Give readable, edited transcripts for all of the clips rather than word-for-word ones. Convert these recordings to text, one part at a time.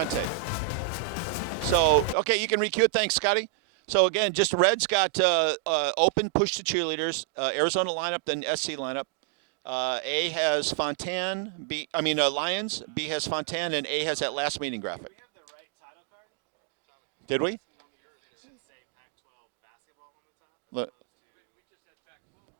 on tape. So, okay, you can recue it. Thanks, Scotty. So, again, just Reds got open, push to cheerleaders. Arizona lineup, then SC lineup. A has Fontaine, Lions. B has Fontaine, and A has that last meeting graphic. Did we have the right title card? Did we? It should say Pac-12 basketball on the top. Look. We just said Pac-12.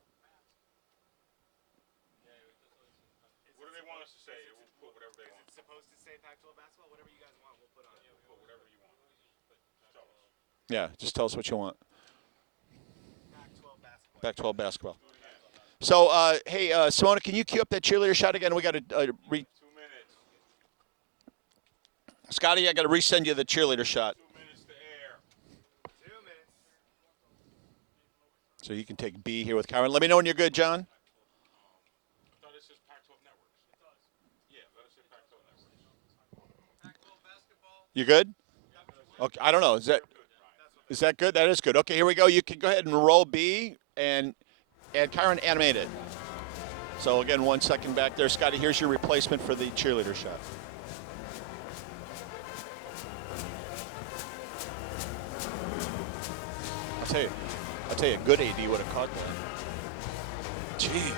What do they want us to say? We'll put whatever they want. Is it supposed to say Pac-12 basketball? Whatever you guys want, we'll put on it. We'll put whatever you want. Tell us. Yeah, just tell us what you want. Pac-12 basketball. Pac-12 basketball. So, hey, Simona, can you cue up that cheerleader shot again? We got to 2 minutes. Scotty, I got to resend you the cheerleader shot. 2 minutes to air. 2 minutes. So you can take B here with Kyron. Let me know when you're good, John. I thought it says Pac-12 Networks. Yeah, let us say Pac-12 Networks. Pac-12 basketball. You good? Okay, I don't know. Is that good? That is good. Okay, here we go. You can go ahead and roll B and Kyron animate it. So again, 1 second back there. Scotty, here's your replacement for the cheerleader shot. I'll tell you, a good AD would have caught that. Jeez.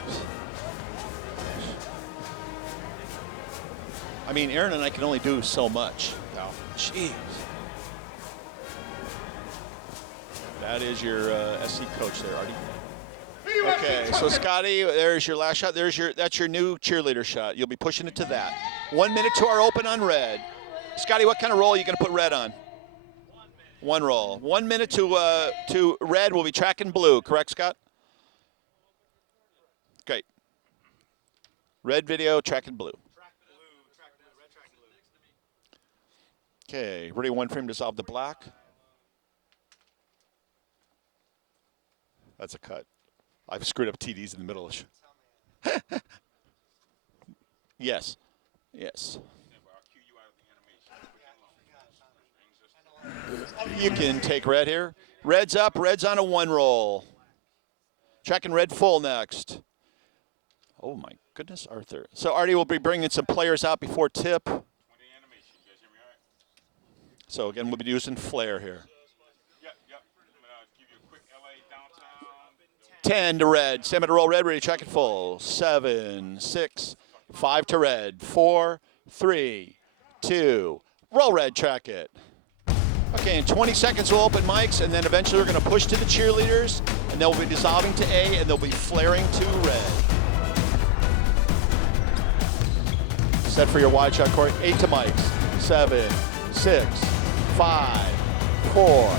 I mean, Aaron and I can only do so much. No. Jeez. That is your SC coach there, Artie. Okay, so Scotty, there's your last shot. That's your new cheerleader shot. You'll be pushing it to that. 1 minute to our open on red. Scotty, what kind of roll are you going to put red on? 1 roll. 1 minute to red. We'll be tracking blue. Correct, Scott? Great. Red video, tracking blue. Okay, ready 1 frame, dissolve the black. That's a cut. I've screwed up TDs in the middle of the Yes. Yes. You can take red here. Red's up. Red's on a 1 roll. Tracking red full next. Oh, my goodness, Arthur. So Artie will be bringing some players out before tip. So, again, we'll be using flare here. 10 to red. Stand by to roll red. Ready to track it full. 7, 6, 5 to red. 4, 3, 2. Roll red. Track it. Okay, in 20 seconds we'll open mics, and then eventually we're going to push to the cheerleaders, and they'll be dissolving to A, and they'll be flaring to red. Set for your wide shot, Corey. 8 to mics. 7, 6, 5, 4,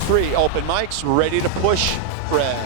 3. Open mics. Ready to push red.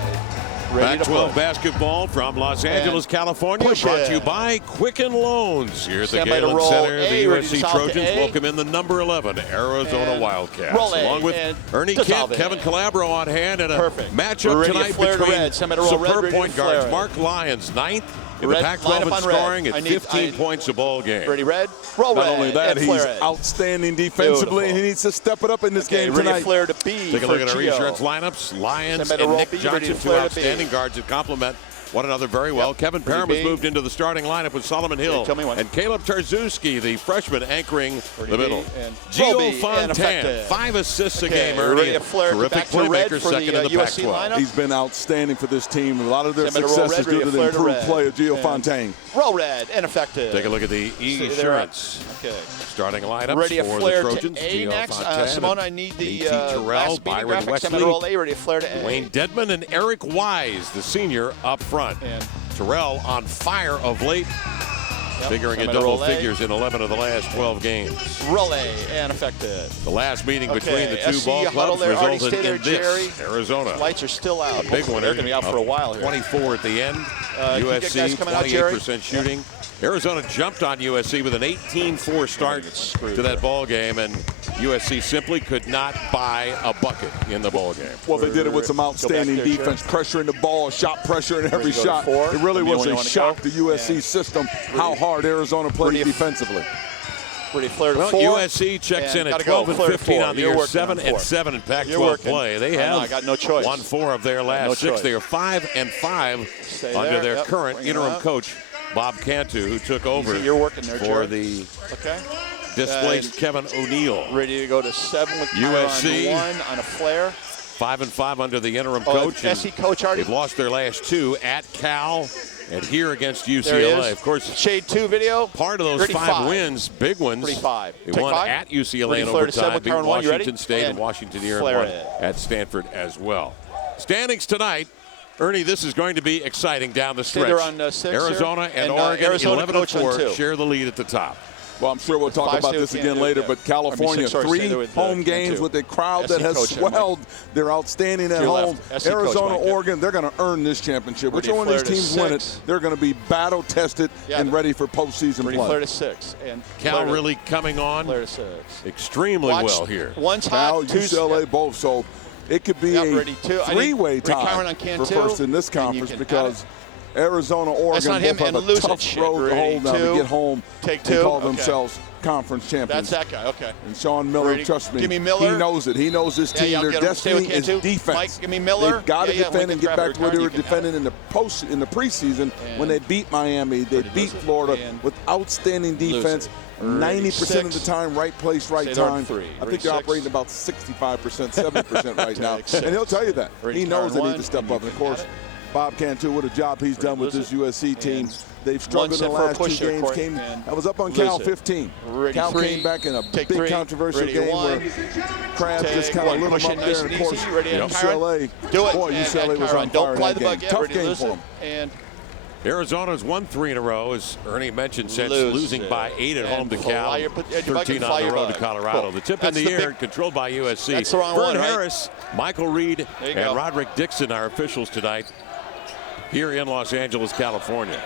Pac-12 basketball from Los Angeles, California, brought to you by Quicken Loans. Here at the Galen Center, the USC Trojans welcome in the number 11 Arizona Wildcats, along with Ernie Kent, Kevin Calabro on hand, and a matchup tonight between superb point guards. Mark Lyons, 9th in the Pac-12 in scoring at 15 points a ball game. Ready, red? Roll red. Not only that, he's outstanding defensively, and he needs to step it up in this game tonight. Flare to B. Take a look at our insurance lineups. Lyons and Nick Johnson, 2 outstanding guards that complement one another very well. Kevin Parham has moved into the starting lineup with Solomon Hill and Caleb Tarzewski, the freshman, anchoring the middle. Gio Fontaine, 5 assists a game, Ernie. Terrific playmaker, second in the Pac-12. He's been outstanding for this team. A lot of their success is due to the improved play of Gio Fontaine. Roll red, ineffective. Take a look at the E-Insurance starting lineups for the Trojans. Gio Fontaine, Simone, I need the Terrell, Byron Wesley, ready to flare to A. Wayne Dedman, and Eric Wise, the senior, up front. And Terrell on fire of late, figuring in double figures in 11 of the last 12 games. Roll A, and effective. The last meeting between the 2 ball clubs resulted in this. Arizona. Lights are still out. A big winner. They're going to be out for a while here. 24 at the end. USC, 28% shooting. Arizona jumped on USC with an 18-4 start to that ball game, and USC simply could not buy a bucket in the ball game. Well, they did it with some outstanding defense, pressuring the ball, shot pressure in every shot. It really was a shock to USC's system how hard Arizona played defensively. Ready, flare to 4. USC checks in at 12 and 15 on the year, 7 and 7 in Pac-12 play. They have won 4 of their last 6. They are 5 and 5 under their current interim coach, Bob Cantu, who took over for the displaced Kevin O'Neill. Ready to go to 7 with USC on 1 on a flare. 5-5 under the interim coach. SC coach already. They've lost their last 2 at Cal and here against UCLA. Of course, Shade 2 video. Part of those 5 wins, big ones. They won at UCLA in overtime, beat Washington State, and Washington here and won at Stanford as well. Standings tonight. Ernie, this is going to be exciting down the stretch. On, Arizona and Oregon, 11-4, share the lead at the top. Well, I'm sure we'll talk about this again later, but California, 3 home games with a crowd that has swelled. They're outstanding at home. Arizona, Oregon, they're going to earn this championship. Whichever one of these teams win it, they're going to be battle-tested and ready for postseason play. Flare to 6. And Cal really coming on extremely well here. One's Cal, hot, UCLA both, so it could be a 3-way tie for first in this conference because Arizona, Oregon both have a tough road to hold now to get home and call themselves conference champions. That's that guy, okay. And Sean Miller, trust me, give me Miller. He knows it. He knows his team. Their destiny is defense. Mike, give me Miller. They've got to defend and get back to where they were defending in the preseason when they beat Miami. They beat Florida with outstanding defense. 90% of the time, right place, right time. I think they're operating about 65%, 70% right now. And he'll tell you that. He knows they need to step up. And, of course, Bob Cantu, what a job he's done with this USC team. They've struggled in the last 2 games. That was up on Cal 15. Cal came back in a big controversial game where Krabs just kind of lit him up there. And, of course, UCLA, boy, UCLA was on fire in that game. Tough game for them. Arizona's won 3 in a row, as Ernie mentioned, since losing by 8 at home to Cal, 13 on the road to Colorado. The tip in the air, controlled by USC. Vern Harris, Michael Reed, and Roderick Dixon are officials tonight here in Los Angeles, California.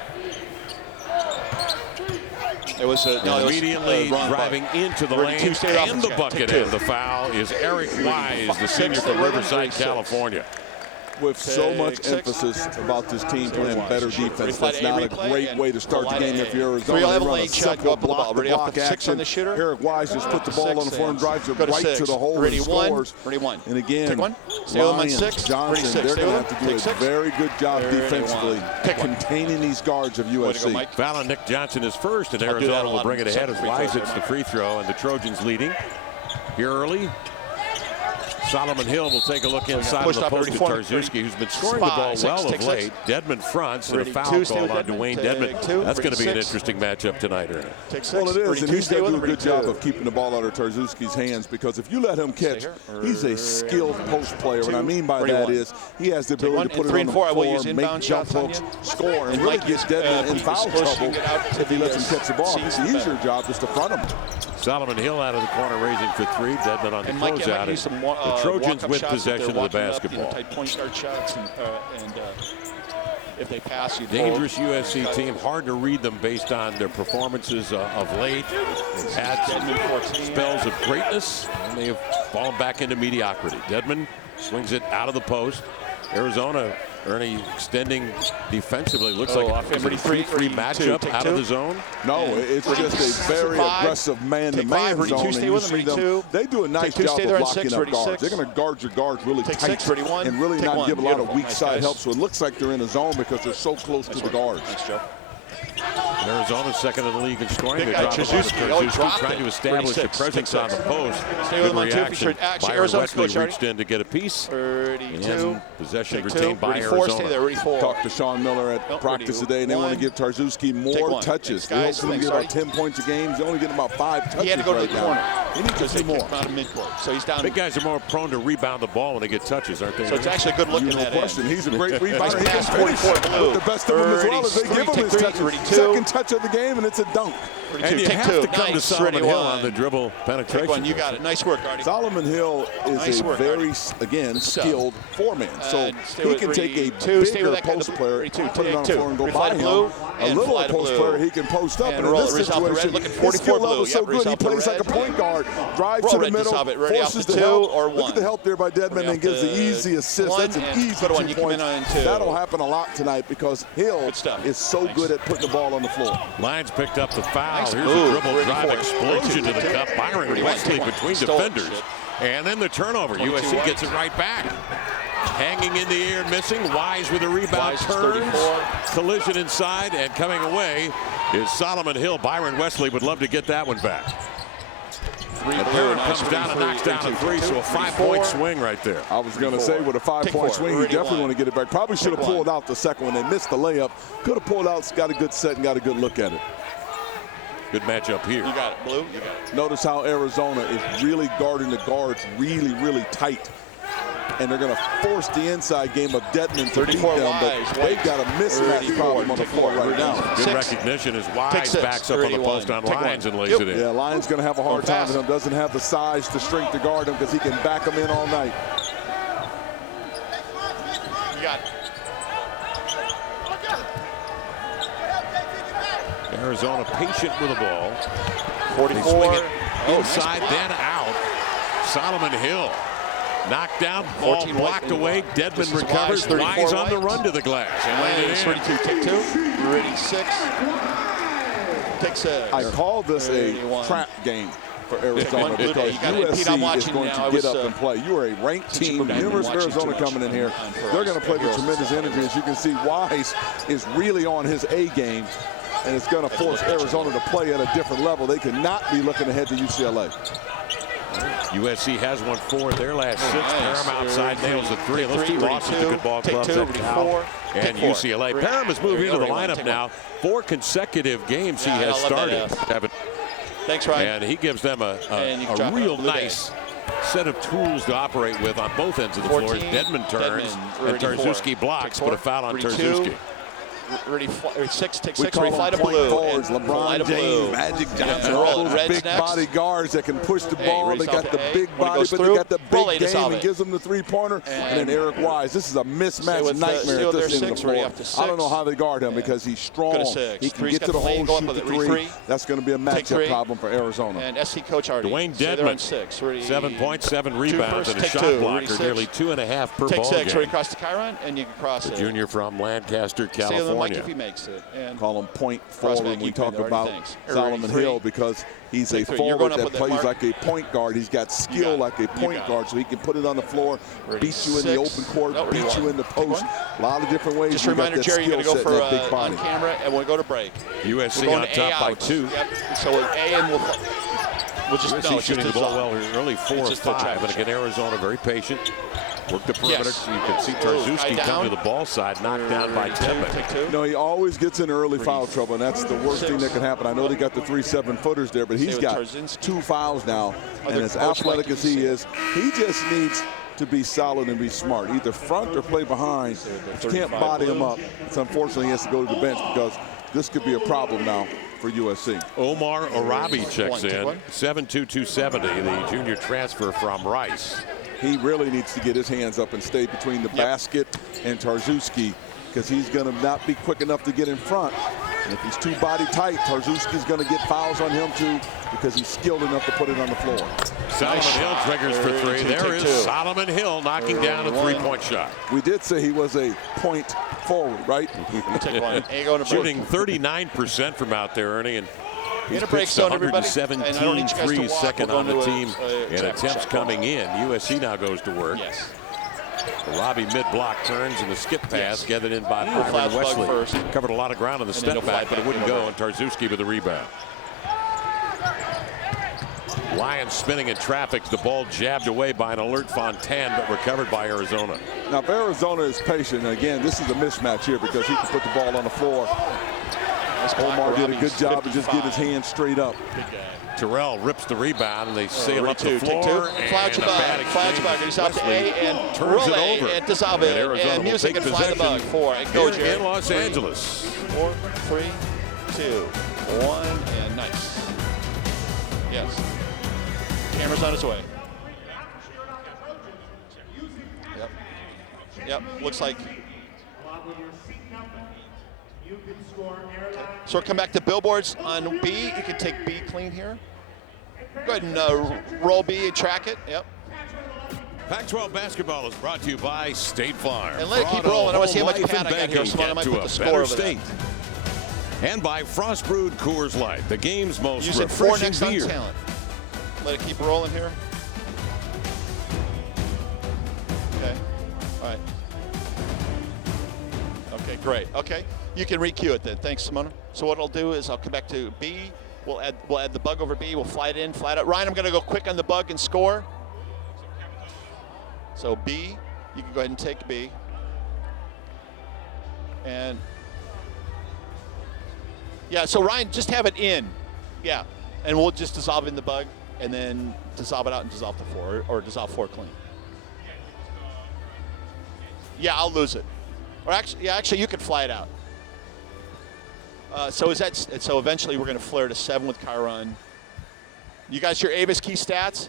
It was immediately driving into the lane and the bucket, and the foul is Eric Wise, the senior from Riverside, California. With so much emphasis about this team playing better defense, that's not a great way to start the game if you're Arizona. They run a simple block action. Eric Wise just put the ball on the floor and drives it right to the hole and scores. And again, Lyons, Johnson, they're going to have to do a very good job defensively containing these guards of USC. Fallon Nick Johnson is first, and Arizona will bring it ahead as Wise hits the free throw, and the Trojans leading here early. Solomon Hill will take a look inside of the post to Tarczewski, who's been scoring the ball well of late. Dedmon fronts and a foul called on Dwayne Dedmon. That's going to be an interesting matchup tonight, Ernie. Well, it is, and he's going to do a good job of keeping the ball out of Tarczewski's hands because if you let him catch, he's a skilled post player. What I mean by that is he has the ability to put it on the floor, make jump hooks, score, and really get Dedmon in foul trouble if he lets him catch the ball. It's the easier job just to front him. Solomon Hill out of the corner raising for 3. Dedmon on the closeout. The Trojans with possession of the basketball. Point guard shots and if they pass, you dangerous USC team. Hard to read them based on their performances of late. They've had spells of greatness, and they have fallen back into mediocrity. Dedmon swings it out of the post. Arizona, Ernie, extending defensely. Looks like a 3-3 matchup out of the zone. No, it's just a very aggressive man-to-man zone. And you see them, they do a nice job of blocking up guards. They're going to guard your guards really tight and really not give a lot of weak side help. So it looks like they're in a zone because they're so close to the guards. Arizona's second in the league in scoring. They dropped Tarczewski, trying to establish a presence on the post. Good reaction. Byron Wesley reached in to get a piece. And possession retained by Arizona. Talked to Sean Miller at practice today, and they want to give Tarczewski more touches. They hopefully get about 10 points a game. He's only getting about 5 touches. He had to go to the corner. He needs to see more. So he's down. Big guys are more prone to rebound the ball when they get touches, aren't they? So it's actually a good look in that question. He's a great rebounder. He can finish. The best of them as well as they give him his touches. Second touch of the game, and it's a dunk. And you have to come to Solomon Hill on the dribble penetration. You got it. Nice work, Artie. Solomon Hill is a very, again, skilled four-man. So he can take a bigger post player, put it on the floor, and go by him. A little post player he can post up. And in this situation, his skill level is so good, he plays like a point guard. Drives to the middle, forces the help. Look at the help there by Dedmon and gives the easy assist. That's an easy 2 points. That'll happen a lot tonight because Hill is so good at putting the ball on the floor. Lyons picked up the foul. Here's a dribble drive explosion to the cup. Byron Wesley between defenders. And then the turnover. USC gets it right back. Hanging in the air, missing. Wise with a rebound, turns. Collision inside, and coming away is Solomon Hill. Byron Wesley would love to get that one back. blue. Parham Nice comes down and knocks down a three, so a 5-point swing right there. I was going to say, with a 5-point swing, you definitely want to get it back. Probably should have pulled out the second one. They missed the layup. Could have pulled out, got a good set, and got a good look at it. Good matchup here. You got it, Blue. You got it. Notice how Arizona is really guarding the guards really, really tight. And they're going to force the inside game of Dedmon to beat them, but they've got a mismatch problem on the floor right now. Good recognition as Wise backs up on the post on Lyons and lays it in. Yeah, Lyons going to have a hard time with him. Doesn't have the size, the strength to guard him because he can back him in all night. You got it. Arizona patient with the ball. 44. They swing it inside, then out. Solomon Hill knocked down, ball blocked away. Dedmon recovers. Wise on the run to the glass. And 32, take two. Ready, 6. Take 6. I call this a trap game for Arizona because USC is going to get up and play. You are a ranked team. University of Arizona coming in here. They're going to play with tremendous energy. As you can see, Wise is really on his A game, and it's going to force Arizona to play at a different level. They cannot be looking ahead to UCLA. USC has won 4 of their last 6. Parham outside nails the 3. Those 2 losses to good ball clubs at Cal and UCLA. Parham has moved into the lineup now. 4 consecutive games he has started. Thanks, Ryan. And he gives them a real nice set of tools to operate with on both ends of the floor. Dedmon turns, and Tarczewski blocks, but a foul on Tarczewski. Ready, 6, take 6, ready, fly to point blue. Forwards, LeBron James, Magic Johnson, all those big body guards that can push the ball. They got the big body, but they got the big game and gives them the three-pointer. And then Eric Wise. This is a mismatch nightmare at this end of the floor. I don't know how they guard him because he's strong. He can get to the hole, shoot the 3. That's going to be a matchup problem for Arizona. And SC coach already. Dwayne Dedmon, 7 points, 7 rebounds, and a shot blocker, nearly 2.5 per ball game. Take 6, ready, cross the Chiron, and you can cross it. The junior from Lancaster, California. If he makes it. And call him point forward when we talk about Solomon Hill because he's a forward that plays like a point guard. He's got skill like a point guard, so he can put it on the floor, beat you in the open court, beat you in the post. A lot of different ways. Just a reminder, Jerry, you're going to go for on camera, and we'll go to break. USC on top by 2. Yep. So A, and we'll just USC shooting the ball well, early 4 or 5, but again, Arizona very patient. Work the perimeter. Yes. You can see Tarczewski come to the ball side, knocked down by Dedmon. No, he always gets in early foul trouble, and that's the worst thing that can happen. I know they got the 3 7-footers there, but he's got 2 fouls now, and as athletic as he is, he just needs to be solid and be smart. Either front or play behind. You can't body him up. It's unfortunately he has to go to the bench because this could be a problem now for USC. Omar Arabi checks in, 7'2", 270, the junior transfer from Rice. He really needs to get his hands up and stay between the basket and Tarczewski because he's going to not be quick enough to get in front. And if he's too body tight, Tarczewski's going to get fouls on him too because he's skilled enough to put it on the floor. Solomon Hill triggers for 3. There is Solomon Hill knocking down a 3-point shot. We did say he was a point forward, right? Shooting 39% from out there, Ernie, and he's pitched 117 threes, second on the team in attempts coming in. USC now goes to work. Robbie mid-block turns and the skip pass gathered in by Ivan Wesley. Covered a lot of ground on the step back, but it wouldn't go, and Tarczewski with the rebound. Lions spinning in traffic. The ball jabbed away by an alert Fontaine, but recovered by Arizona. Now, if Arizona is patient, again, this is a mismatch here because he can put the ball on the floor. Omar did a good job of just getting his hands straight up. Terrell rips the rebound, and they sail up the floor. Flouchback. He's out to A and turns it over. And Tazave and Music and fly the bug. 4. And go, Jerry. In Los Angeles. 4, 3, 2, 1, and nice. Yes. Camera's on its way. Yep. Looks like. So we'll come back to billboards on B. You can take B clean here. Go ahead and roll B and track it. Yep. Pac-12 basketball is brought to you by State Farm. And let it keep rolling. I want to see how much pad I got here. So I might put the score over that. And by Frost Brewed Coors Light, the game's most refreshing 4 next beer. On talent. Let it keep rolling here. Okay. All right. Okay, great. Okay. You can re-cue it then. Thanks, Simona. So what I'll do is I'll come back to B, We'll add the bug over B. We'll fly it in, flat out. Ryan, I'm going to go quick on the bug and score. So B, you can go ahead and take B. And yeah, so Ryan, just have it in. Yeah, and we'll just dissolve in the bug and then dissolve it out and dissolve the 4 or dissolve 4 clean. Yeah, I'll lose it. Or actually, you could fly it out. So eventually we're going to flare to 7 with Chiron. You guys, your Avis key stats?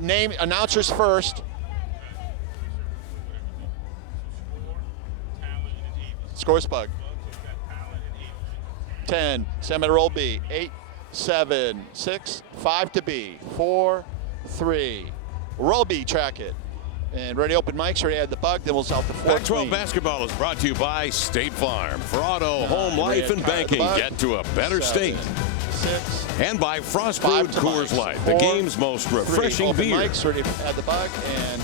Name announcers first. Scores bug. 10. Semi roll B. 8, 7, 6, 5 to B. 4, 3. Roll B. Track it. And ready open mics, ready to add the bug, then we'll solve the 4 Pac-12 basketball is brought to you by State Farm. For auto, home, life, and banking, get to a better 7, state. 6. And by Frost Brewed Coors Light, the game's most refreshing beer. Mics, ready to add the bug, and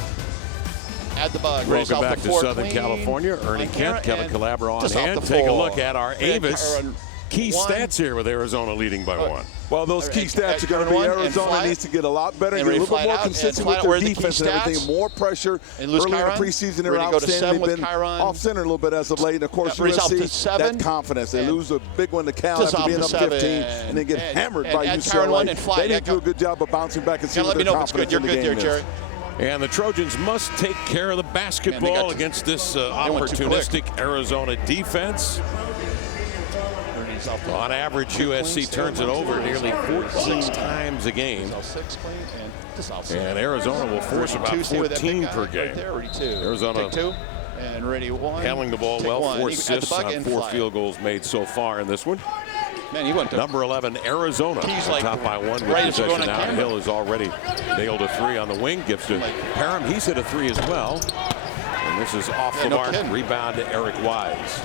add the bug. Welcome back to Southern California. Ernie Kent, Kevin Calabro on hand. Take a look at our Avis key stats here with Arizona leading by 1. Well, those key stats are going to be Arizona needs to get a lot better, get a little bit more consistent with their defense and everything. More pressure. Early in the preseason, they were outstanding. They've been off-center a little bit as of late. And, of course, USC, that confidence. They lose a big one to Cal after being up 15 and then get hammered by UCLA. They didn't do a good job of bouncing back and see what their confidence in the game is. And the Trojans must take care of the basketball against this opportunistic Arizona defense. On average, USC turns it over nearly 14 times a game. And Arizona will force about 14 per game. Arizona handling the ball well, 4 assists on 4 field goals made so far in this one. Man, he went to number 11, Arizona, top by 1 with possession now. Hill has already nailed a 3 on the wing. Gives to Parham. He's hit a 3 as well. And this is off the mark. Rebound to Eric Wise.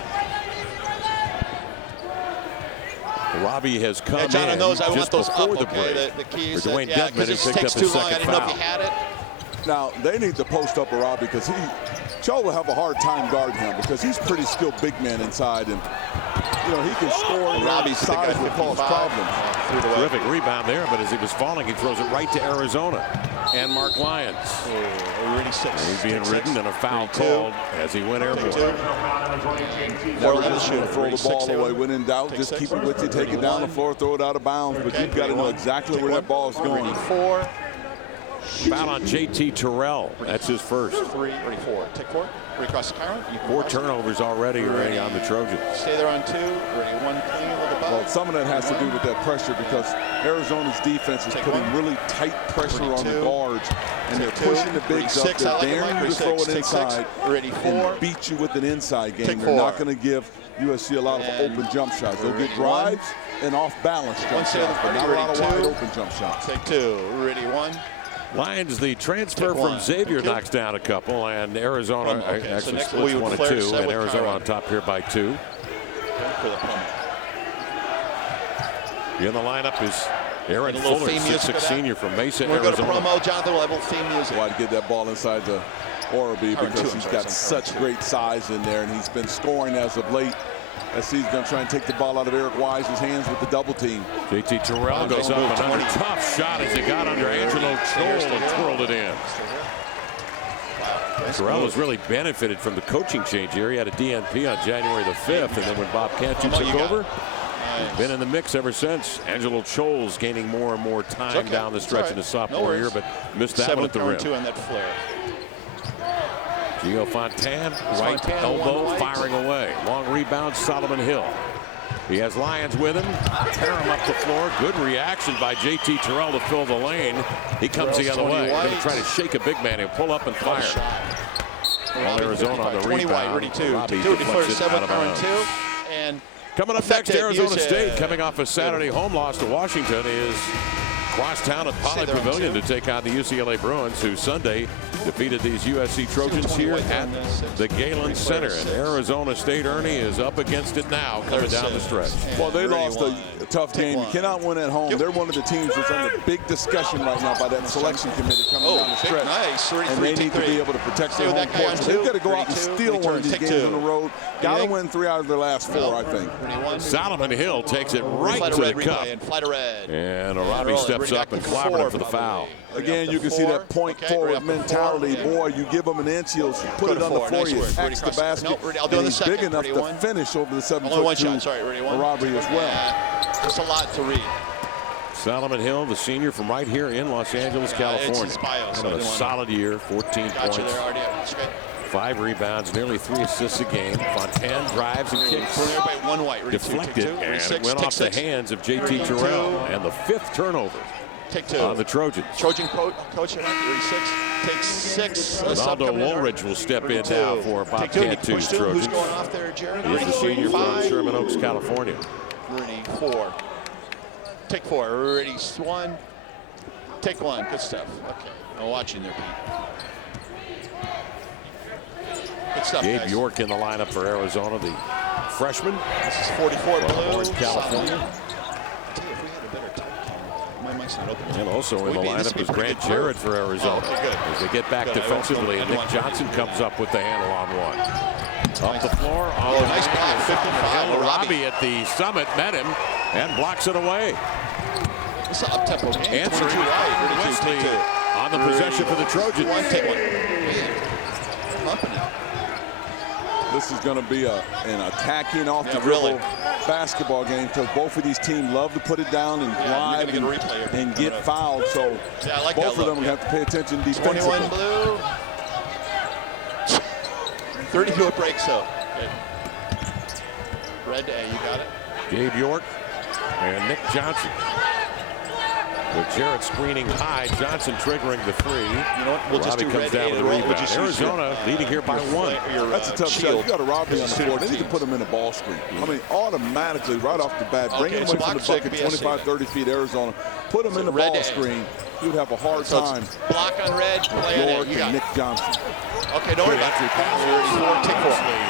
Robbie has come in just before the break. The keys, for Dwayne Dedman, who picked up his second foul. Now, they need to post up a Robbie because Joe will have a hard time guarding him because he's pretty skilled big man inside. And, you know, he can score and Robbie's size will cause problems. Terrific rebound there, but as he was falling, he throws it right to Arizona. And Mark Lyons. He's being ridden and a foul called as he went airborne. Never let us shoot. Throw the ball away. When in doubt, just keep it with you. Take it down the floor, throw it out of bounds. But you've got to know exactly where that ball is going. Foul on JT Terrell. That's his first. 3, ready 4. Take 4. Ready across the Chiron. 4 turnovers already on the Trojans. Stay there on 2. Ready 1 clean with the ball. Well, some of that has to do with that pressure because Arizona's defense is putting really tight pressure on the guards. And they're pushing the bigs up. They're daring you to throw it inside and beat you with an inside game. They're not going to give USC a lot of open jump shots. They'll get drives and off-balance jump shots, but not a lot of wide open jump shots. Take 2. Ready 1. Lions, the transfer from Xavier, knocks down a couple, and Arizona actually splits 1 and 2, and Arizona on top here by 2. In the lineup is Aaron Fuller, 6'6" senior from Mesa, Arizona. We're going to promo. Jonathan will have a little theme music. Why to get that ball inside the Oraby because he's got such great size in there, and he's been scoring as of late. As he's going to try and take the ball out of Eric Wise's hands with the double team. JT Terrell goes up another tough shot as he got under Angelo Chol and twirled it in. Terrell has really benefited from the coaching change here. He had a DNP on January the 5th, and then when Bob Cantu took over, he's been in the mix ever since. Angelo Chol's gaining more and more time down the stretch in his sophomore year, but missed that one at the rim. 7-2 on that flare. Gio Fontan, right elbow, firing away. Long rebound, Solomon Hill. He has Lyons with him. Tear him up the floor. Good reaction by JT Terrell to fill the lane. He comes the other way. Going to try to shake a big man and pull up and fire. Well, Arizona on the rebound. Ready 2. Robbie deflects it out of bounds. And coming up next, Arizona State, coming off a Saturday home loss to Washington, is across town at Poly Pavilion to take on the UCLA Bruins, who Sunday defeated these USC Trojans here at the Galen Center. And Arizona State, Ernie, is up against it now, coming down the stretch. Well, they lost a tough game. You cannot win at home. They're one of the teams that's under big discussion right now by that selection committee coming down the stretch. Nice. And they need to be able to protect their home court. So they've got to go out and steal one of these games on the road. Got to win 3 out of their last 4, I think. Solomon Hill takes it right to the cup. And Arabi steps up and clobbered him for the foul. Again, you can see that point forward mentality. Boy, you give him an inch, he'll put it on the floor, you tax the basket. And he's big enough to finish over the 7'2" Arabi as well. Just a lot to read. Solomon Hill, the senior from right here in Los Angeles, California. Had a solid year, 14 points. 5 rebounds, nearly 3 assists a game. Fontaine drives and kicks. Deflected, and it went off the hands of JT Terrell. And the 5th turnover on the Trojans. Trojan coach at 36. Takes 6. Ronaldo Woolridge will step in now for Bob Cantu's Trojans. Who's going off there, Jared? He's the senior from Sherman Oaks, California. Rudy, 4. Take 4. Ready, 1. Take 1. Good stuff. Okay. I'm watching there, Pete. Good stuff, Gabe guys. York in the lineup for Arizona, the freshman. This is 44 blue. Orange, California. And also in the lineup is Grant Jarrett for Arizona. As they get back defensively, and Nick Johnson comes up with the handle on one. Up the floor. Nice block. 55. Arabi at the summit met him and blocks it away. It's an up-tempo game. Answering Wesley on the possession for the Trojans. Take 1. This is going to be an attacking off the dribble basketball game, because both of these teams love to put it down and drive and get fouled. So both of them will have to pay attention defensively. 21 blue. 30-foot break, so. Red A, you got it. Gabe York and Nick Johnson. With Jarrett screening high, Johnson triggering the 3. You know what? We'll just do comes down with the rebound. Arizona leading here by 1. That's a tough shot. You got a Robbie on the floor. They need to put him in a ball screen. I mean, automatically, right off the bat, bring him away from the bucket, 25, 30 feet, Arizona. Put him in the ball screen. You'd have a hard time. Block on red, play York and Nick Johnson. Okay, don't worry about it.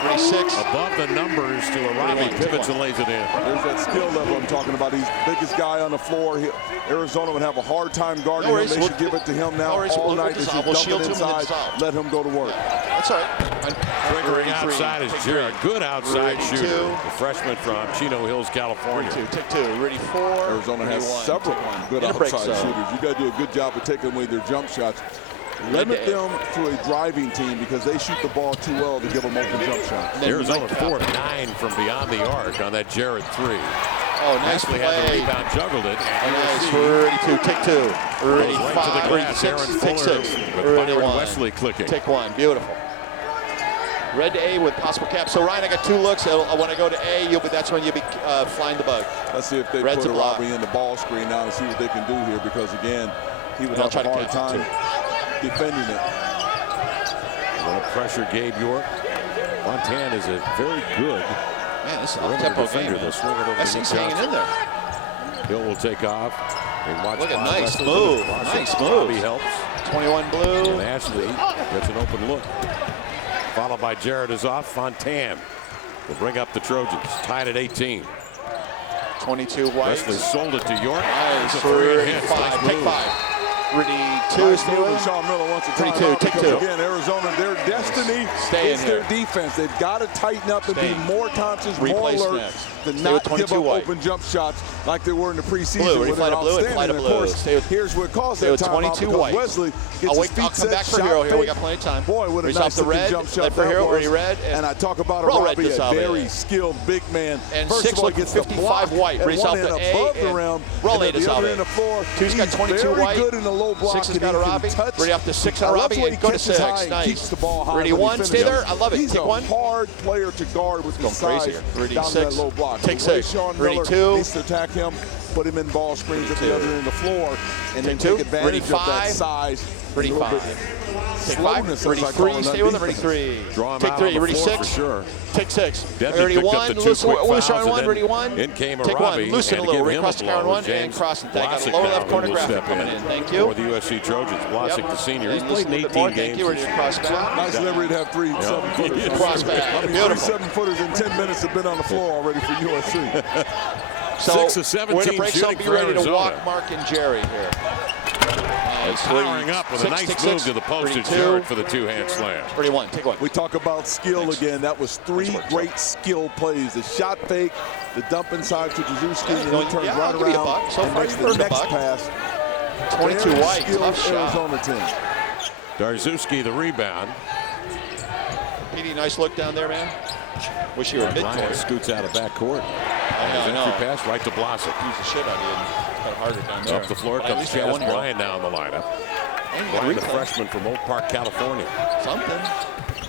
36. Above the numbers to Arabi, pivots and lays it in. There's that skill level I'm talking about. He's the biggest guy on the floor. Arizona would have a hard time guarding him. They should give it to him now all night. They should dump it inside, let him go to work. That's all right. Triggering outside is Jarrett. Good outside shooter. The freshman from Chino Hills, California. Take 2. Ready, 4. Arizona has several good outside shooters. You got to do a good job of taking away their jump shots. Limit them to a driving team, because they shoot the ball too well to give them open jump shots. Arizona 4 of 9 from beyond the arc on that Jarrett 3. Oh, nice play. Had the rebound, juggled it. And nice. Ready, 2. Take 2. Ready, 5. Ready, 6. Take 6. Ready, 1. Wesley clicking. Take 1. Beautiful. Red to A with possible cap. So Ryan, I got 2 looks. When I go to A, that's when you'll be flying the bug. Let's see if they put Arabi in the ball screen now and see what they can do here, because again, he would have a hard time defending it. Want to pressure Gabe York. Fontaine is a very good tempo defender. They'll swing it over to Nick hanging in there. Hill will take off. Look at nice move. Nice move. He helps. 21 blue. And Ashley gets an open look. Followed by Jarrett is off. Fontaine will bring up the Trojans. Tied at 18. 22 white. Wesley sold it to York. Nice. 5. Take 5. Ready, 2. Nice move. Sean Miller wants to take 2. Again, Arizona, their destiny is their defense. They've got to tighten up and be more conscious, more alert, to not give up open jump shots like they were in the preseason. With an outstanding, of course, here's what caused that timeout, because Wesley gets his feet set, back for Hero here. We got plenty of time. Boy, what a nice looking jump shot for Hero. that was. And I talk about Arabi, a very skilled big man. And First 6 of all, gets the 55 white. and one hand above the rim, and at the other end of the floor. Two's got 22 very white. good in the low block. Six is that he can Robbie. touch. Ready off the 6 on Robbie and go to 6. Nice. Keeps the ball high. Ready 1, stay there. I love it. He's Take a 1. hard player to guard with the size Ready down 6. that low block. Take 6. Ready 2. Needs to attack him, put him in ball screens at the other end of the floor, and then Take take advantage of that size. Ready 5. Take 5. Ready 3. Stay with him. Ready 3. Draw him Take out 3. on Ready the floor 6. for sure. Take 6. Definitely Ready picked 1. up the 2 quick Loose fouls, on 1. and Ready then 1. in came Take Robbie, 1. Loosen a and little. give Right him across a the blow. Karen 1 and James crossing. They got a Vlasic lower now left corner will graphic step coming in in. Thank you. for the USC Trojans. Vlasic, the senior. He's played in 18 games. Thank you. Ready to cross back. Nice delivery to have 3 7-footers. Cross back. Beautiful. 3 7-footers in 10 minutes have been on the floor already for USC. So 6 of 17 we're going to break some. shooting Be for ready to Arizona. walk Mark and Jerry here. It's powering up with a nice move to the post to Jarrett for the 2-hand slam. Ready 1. Take 1. We talk about skill again. That was 3 great skill plays. The shot fake, the dump inside to Drzezinski, and then he turns right around so and far makes you've the earned a next buck. pass. 22 Very white. skilled Tough shot. Arizona team. Drzezinski the rebound. Petey, nice look down there, man. Wish you were Ryan mid-court. scoots out of backcourt. I know. Entry pass right to Vlasic. Use the shit out of you. Got harder down there. Up the floor But at comes least we got Chaz one here. Bryant now in the lineup. And Bryant, the replay. freshman from Oak Park, California. Something.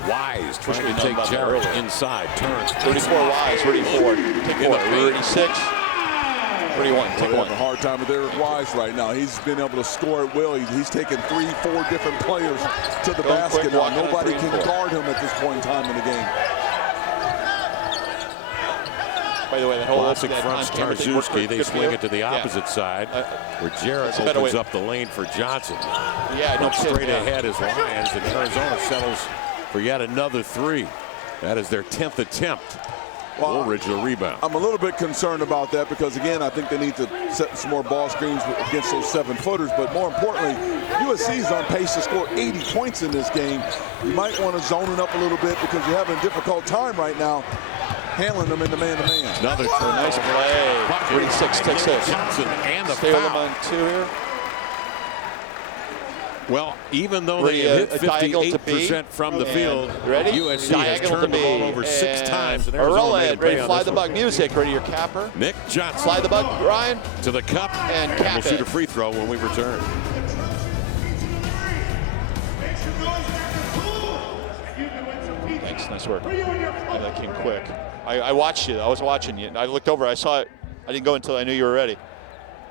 Wise trying we'd to known take about that Jarrett earlier. inside. Turns. 34 Wise. Ready 4. Take 4. Ready 6. Ready 1. Take They're 1. having a hard time with Eric Wise right now. He's been able to score at will. He's taken 3, 4 different players to the basket now. Nobody can guard him at this point in time in the game. By the way, that whole Vlasic fronts Drzezinski. They swing it to the opposite side, where Jarrett opens up the lane for Johnson. Yeah, no kidding. Straight ahead is Lions, and Arizona settles for yet another 3. That is their 10th attempt. Woolridge the rebound. I'm a little bit concerned about that because, again, I think they need to set some more ball screens against those 7-footers. But more importantly, USC is on pace to score 80 points in this game. You might want to zone it up a little bit because you're having a difficult time right now handling them in the man-to-man. Another turn. Nice play. 36, take 6. Johnson and the Stay with them foul. on 2 here. Well, even though Ready, they hit diagonal to 58% from the field, ready? USC has Diagonal turned to the ball B. over 6 times. And roll Arizona made it. them Ready pay to on fly this the one. bug music. Ready your capper. Nick Johnson. Fly the bug, Ryan. To the cup. And We'll cap shoot it. a free throw when we return. Thanks, nice work. Yeah, that came quick. I watched you. I was watching you. I looked over. I saw it. I didn't go until I knew you were ready.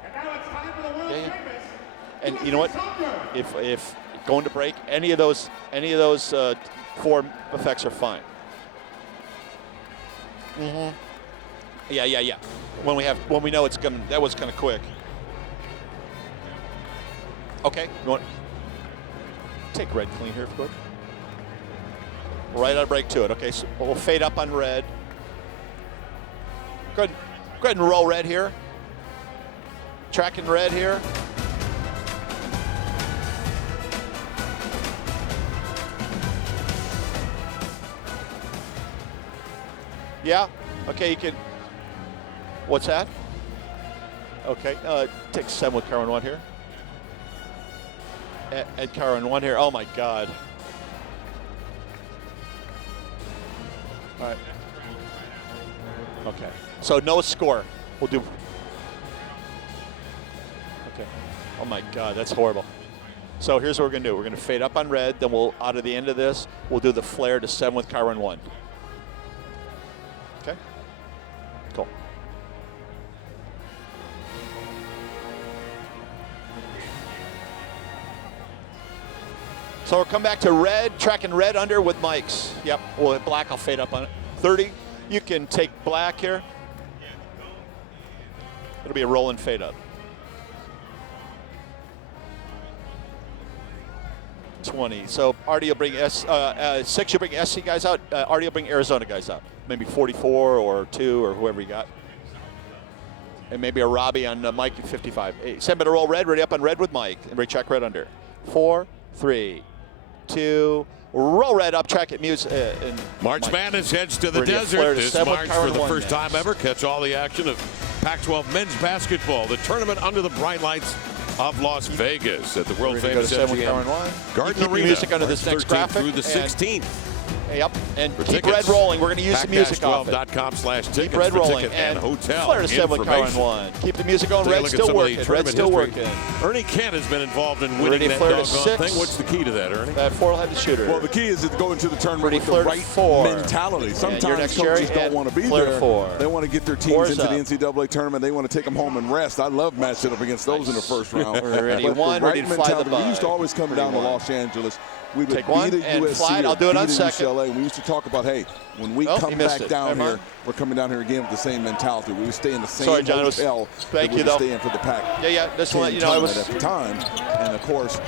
Yeah. And you know what? If going to break, any of those 4 effects are fine. Yeah. When we know it's coming. That was kind of quick. Okay. You want take red clean here, quick. Right on break to it. Okay, so we'll fade up on red. Go ahead and roll red here. Tracking red here. Yeah. Okay, you can. What's that? Okay. Take 7 with Karen 1 here. Ed Karen 1 here. Oh my God. All right. Okay. So no score. We'll do. Okay. Oh my God, that's horrible. So here's what we're gonna do. We're gonna fade up on red. Then we'll out of the end of this, we'll do the flare to 7 with Karen 1. Okay. Cool. So we'll come back to red, tracking red under with Mike's. Yep, well, black, I'll fade up on it. 30, you can take black here. It'll be a roll and fade up. 20, so Artie will bring 6, you'll bring SC guys out. Artie will bring Arizona guys out. Maybe 44 or 2 or whoever you got. And maybe a Robbie on Mike at 55. 7 to roll red, ready up on red with Mike. And recheck red under. 4, 3, 2, roll red up, track it, Muse. March Mike. Madness heads to the Ready to desert flare to this 7 with March for Karen the 1 first time next. ever. Catch all the action of Pac-12 men's basketball, the tournament under the bright lights of Las Vegas at the world Ready to go to famous 7 with Karen 1. Garden You keep Arena. your music under this March next 13th graphic. through the and 16th. Yep, and keep red rolling. We're going to use some music off it. Pac12.com/tickets. Keep red rolling and hotel Florida 7 car on 1. Keep the music going. Red's still working. Red's still working. Ernie Kent has been involved in winning that Florida doggone 6. thing. What's the key to that, Ernie? That 4 will have the shooter. Well, the key is to go into the tournament with the Florida right 4. mentality. Sometimes coaches don't want to be there. 4. They want to get their teams into the NCAA tournament. They want to take them home and rest. I love matching up against those in the first round. Ready, 1, ready to fly the bug. We used to always come down to Los Angeles. We would Take one beat a and USC fly it. I'll do it on second. UCLA. We used to talk about, hey, when we come back down here, we're coming down here again with the same mentality. We would stay in the same hotel that we would stay in for the Pac. Yeah. Just to let you know, I was at the time, and of course,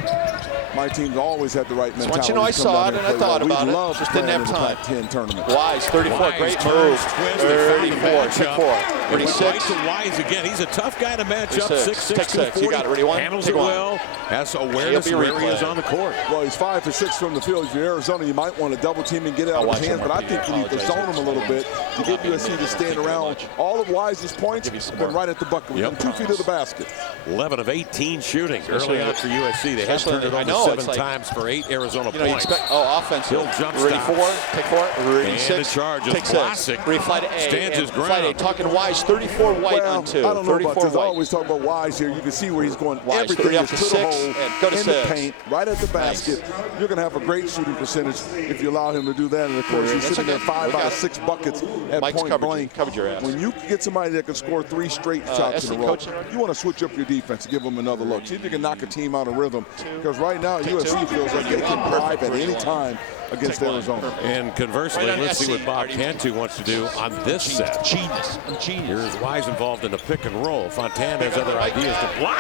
my team's always had the right mentality. Once you know, I saw it and I thought about it. Love just didn't have time. Pac-10 tournament. Wise, 34, great move. 34, take 4. 36. Wise again. He's a tough guy to match up. 6'6", 6. You got it. Ready, 1. Handles it well. Has awareness of where he is on the court. Well, he's 5 for 6 from the field. If you're Arizona, you might want to double team and get it out of his hands, but I think you need to zone him a little bit to get USC to stand around. All of Wise's points have been right at the bucket. Within 2 feet of the basket. 11 of 18 shooting early on for USC. They have turned it over 7 times for 8 Arizona points. Offense. He'll jump ready 4, take 4, ready 6. Charge take 6. Refly to A. Stands his ground. Fly to A. Talking Wise, 34 white on 2. I don't know about this. I white. always talk about Wise here. You can see where he's going. Wise, Everything is to the 6 hole, and go to in 6. the paint, right at the basket. You're going to have a great shooting percentage if you allow him to do that. And of course, he's sitting there 5 out of 6 buckets at point blank. Covered your ass. When you get somebody that can score 3 straight shots in a row, you want to switch up your defense, give them another look. See if you can knock a team out of rhythm. Because right now, USC feels like they can drive at any time against Arizona. And conversely, let's see what Bob Cantu wants to do on this set. Genius. Here's Wise involved in a pick and roll. Fontana has other ideas to block.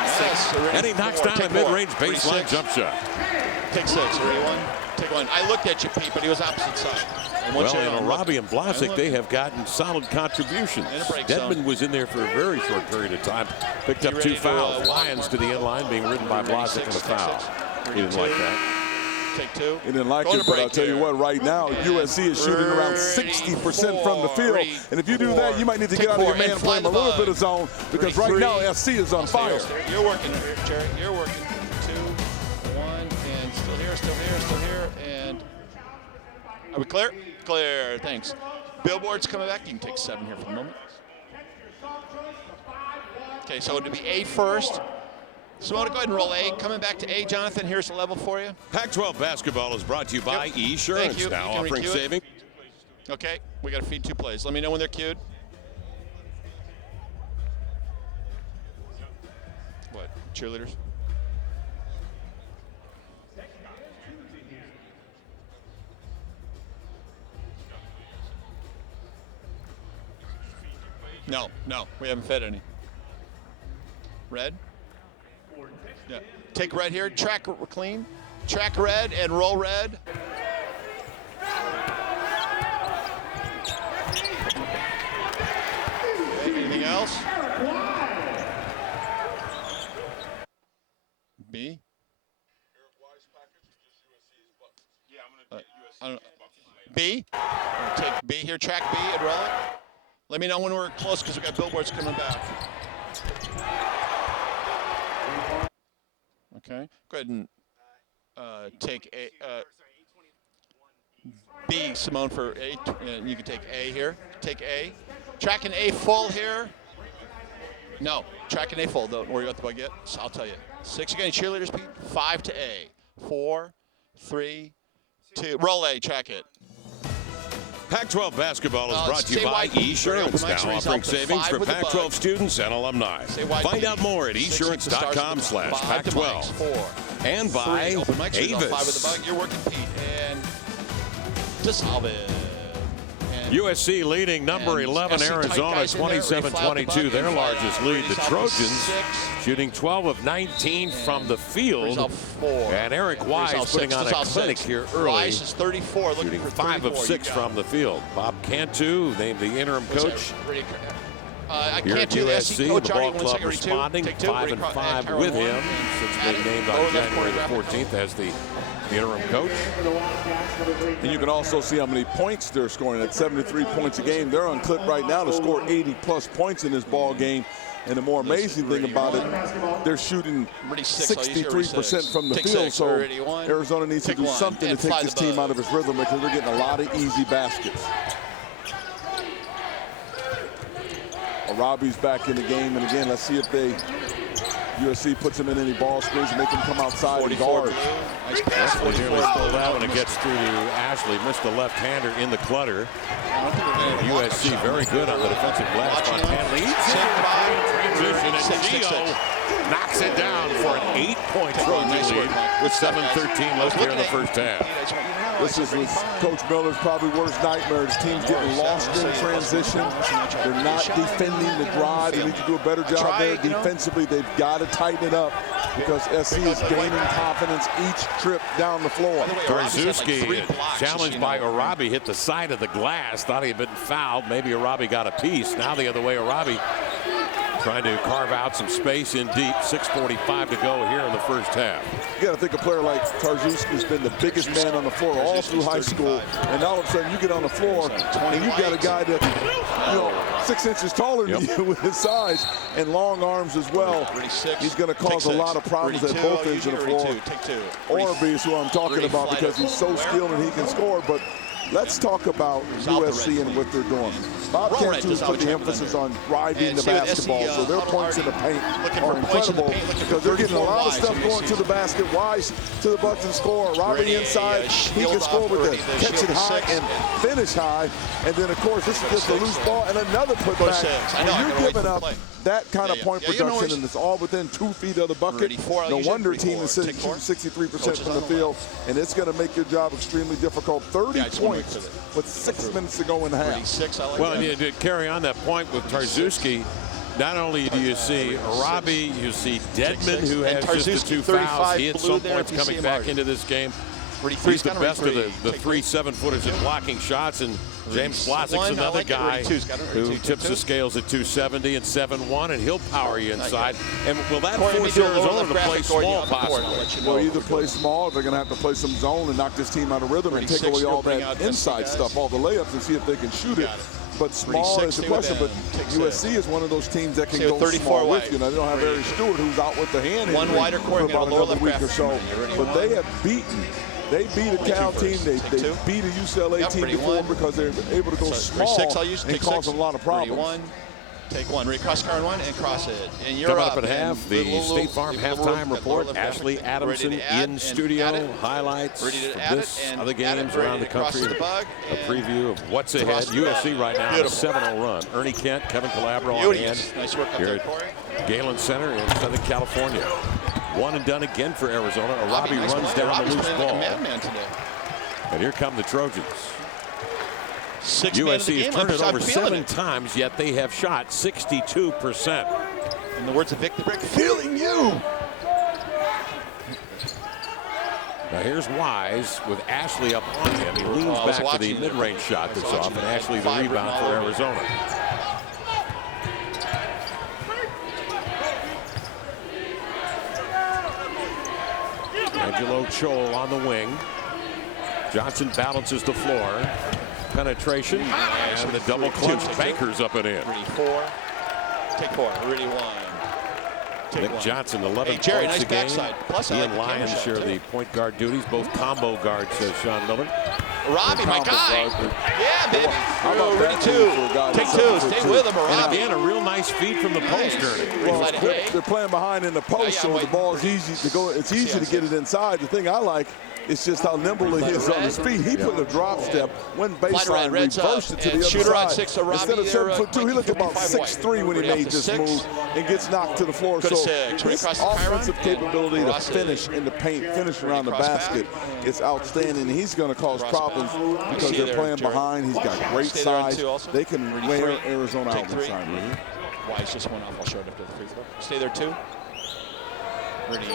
And he knocks down a mid-range baseline jump shot. Take 6. Ready, 1. Take 1. I looked at you, Pete, but he was opposite side. Well, in Arabi and Blasic, they have gotten solid contributions. Dedmon was in there for a very short period of time. Picked up 2 fouls. Lyons to the end line, being ridden by Blasic and a foul. He didn't like that. Take 2. He didn't like it, but I'll tell you what, right now, USC is shooting around 60% from the field. And if you do that, you might need to get out of your man and play him a little bit of zone, because right now, SC is on fire. You're working, Jerry. You're working. 2, 1, and still here, and are we clear? Clear, thanks. Billboard's coming back. You can take 7 here for the moment. Okay, so it'll be A first. Simona, go ahead and roll A. Coming back to A, Jonathan, here's the level for you. Pac-12 basketball is brought to you by Esurance. Now offering savings. Okay, we got to feed 2 plays. Let me know when they're cued. What, cheerleaders? No, we haven't fed any. Red? Yeah. Take red here, track clean, track red and roll red. Okay, anything else? B? I don't know. B? Take B here, track B and roll it. Let me know when we're close, because we got billboards coming back. Okay, go ahead and take A, B, Simone, for A. You can take A here. Take A. Track an A full here. No, track an A full. Don't worry about the bug yet. So I'll tell you. 6 again, cheerleaders, Pete. 5 to A. 4, 3, 2. Roll A, track it. Pac-12 basketball is brought to you by Esurance, now offering savings for Pac-12 students and alumni. Find out more at esurance.com/Pac-12. And by Avis. You're working, Pete, and dissolve it. USC leading number 11 Arizona 27-22, their largest lead. The Trojans shooting 12 of 19 from the field. And Eric Wise putting on a clinic here early. Wise is 34, shooting 5 of 6 from the field. Bob Cantu named the interim coach. I Here can't at do the USC, SC coach. the Already ball club responding 5-5 with him since they named on January the 14th as the interim coach. And you can also see how many points they're scoring at 73 points a game. They're on clip right now to score 80-plus points in this ball game. And the more amazing thing about it, they're shooting 63% from the field. So Arizona needs to do something to take this team out of its rhythm because they're getting a lot of easy baskets. Arabi's back in the game, and again, let's see if USC puts him in any ball screens and make him come outside and guard. Nice pass. 44 when it gets through to Ashley. Missed the left-hander in the clutter. USC very good on the defensive glass. Montana leads transition, and Gio knocks it down for an 8-point Trojan lead with 7:13 left here in the first half. This is Coach Miller's probably worst nightmare. His team's getting lost in transition. They're not defending the drive. They need to do a better job there. Defensively, they've got to tighten it up because SC is gaining confidence each trip down the floor. Tarczewski, challenged by Arabi, hit the side of the glass. Thought he had been fouled. Maybe Arabi got a piece. Now the other way, Arabi trying to carve out some space in deep. 6:45 to go here in the first half. You got to think a player like Tarczewski's been the biggest man on the floor all through high school, and all of a sudden you get on the floor and you got a guy that 6 inches taller than you with his size and long arms as well. He's going to cause a lot of problems at both ends of the floor. Orabi is who I'm talking about because he's so skilled and he can score. But let's talk about USC and what they're doing. Bob Cantu's put the emphasis on driving the basketball, so their points in the paint are incredible because they're getting a lot of stuff going to the basket. Wise to the bucket and score. Robbie inside, he can score with it, catch it high and finish high. And then, of course, this is just a loose ball and another putback. When you're giving up that kind of point production and it's all within 2 feet of the bucket, no wonder team is shooting 63% from the field, and it's going to make your job extremely difficult. 30 points with 6 minutes to go in the half. Well, and to carry on that point with Tarczewski, not only do you see Arabi, you see Dedman, who has just the 2 fouls. He had some points coming back into this game. He's the best of the 3 7-footers at blocking shots, and James Blazik's another guy who tips the scales at 270 and 7-1, and he'll power you inside. And will that force Arizona to play small possibly? Well, either play small, or they're going to have to play some zone and knock this team out of rhythm and take away all that inside stuff, all the layups, and see if they can shoot it. But small is the question. But USC is one of those teams that can go small with you. Now, they don't have Barry Stewart, who's out with the hand injury for about another week or so. But they have beaten. They beat a Cal team. They beat a UCLA team before because they're able to go small and cause them a lot of problems. Take one. Ready, cross car one and cross it. And you're coming up at half. The State Farm halftime report. Ashley Adamson in studio. Highlights from this other games around the country. A preview of what's ahead. USC right now on a 7-0 run. Ernie Kent, Kevin Calabro on hand here at Galen Center in Southern California. One and done again for Arizona. Arabi runs down the loose ball. And here come the Trojans. USC has turned it over 7 times, yet they have shot 62%. In the words of Vic the Brick, feeling you. Now here's Wise with Ashley up on him. He leans back for the mid-range shot that's off, and Ashley the rebound for Arizona. Angelo Chol on the wing. Johnson balances the floor. Penetration and the double clutch. Bankers up and in. Ready 4. Take 4. Ready 1. Nick Johnson, 11 points nice a game. Plus, Ian Lyons share the point guard duties. Both combo guards, says Sean Miller. Robbie, my guy. Yeah, baby. Ready 2. Take 2. Stay with him, Robbie. And again, a real nice feed from the post. Well, they're playing behind in the post, so the ball is easy to go. It's easy to get it inside. The thing I like is just how nimble he is on his feet. He put a drop step, went baseline, reversed it to the other shooter side. On 6, Instead of 7'2", he looked about 6'3" when he made this move and gets knocked to the floor. So his offensive capability to finish in the paint, finish around the basket is outstanding. He's going to cause problems because they're playing behind. He's got great size. They can wear Arizona out inside. Wise just went off. I'll show it after the free throw. Stay there 2. Ready 2.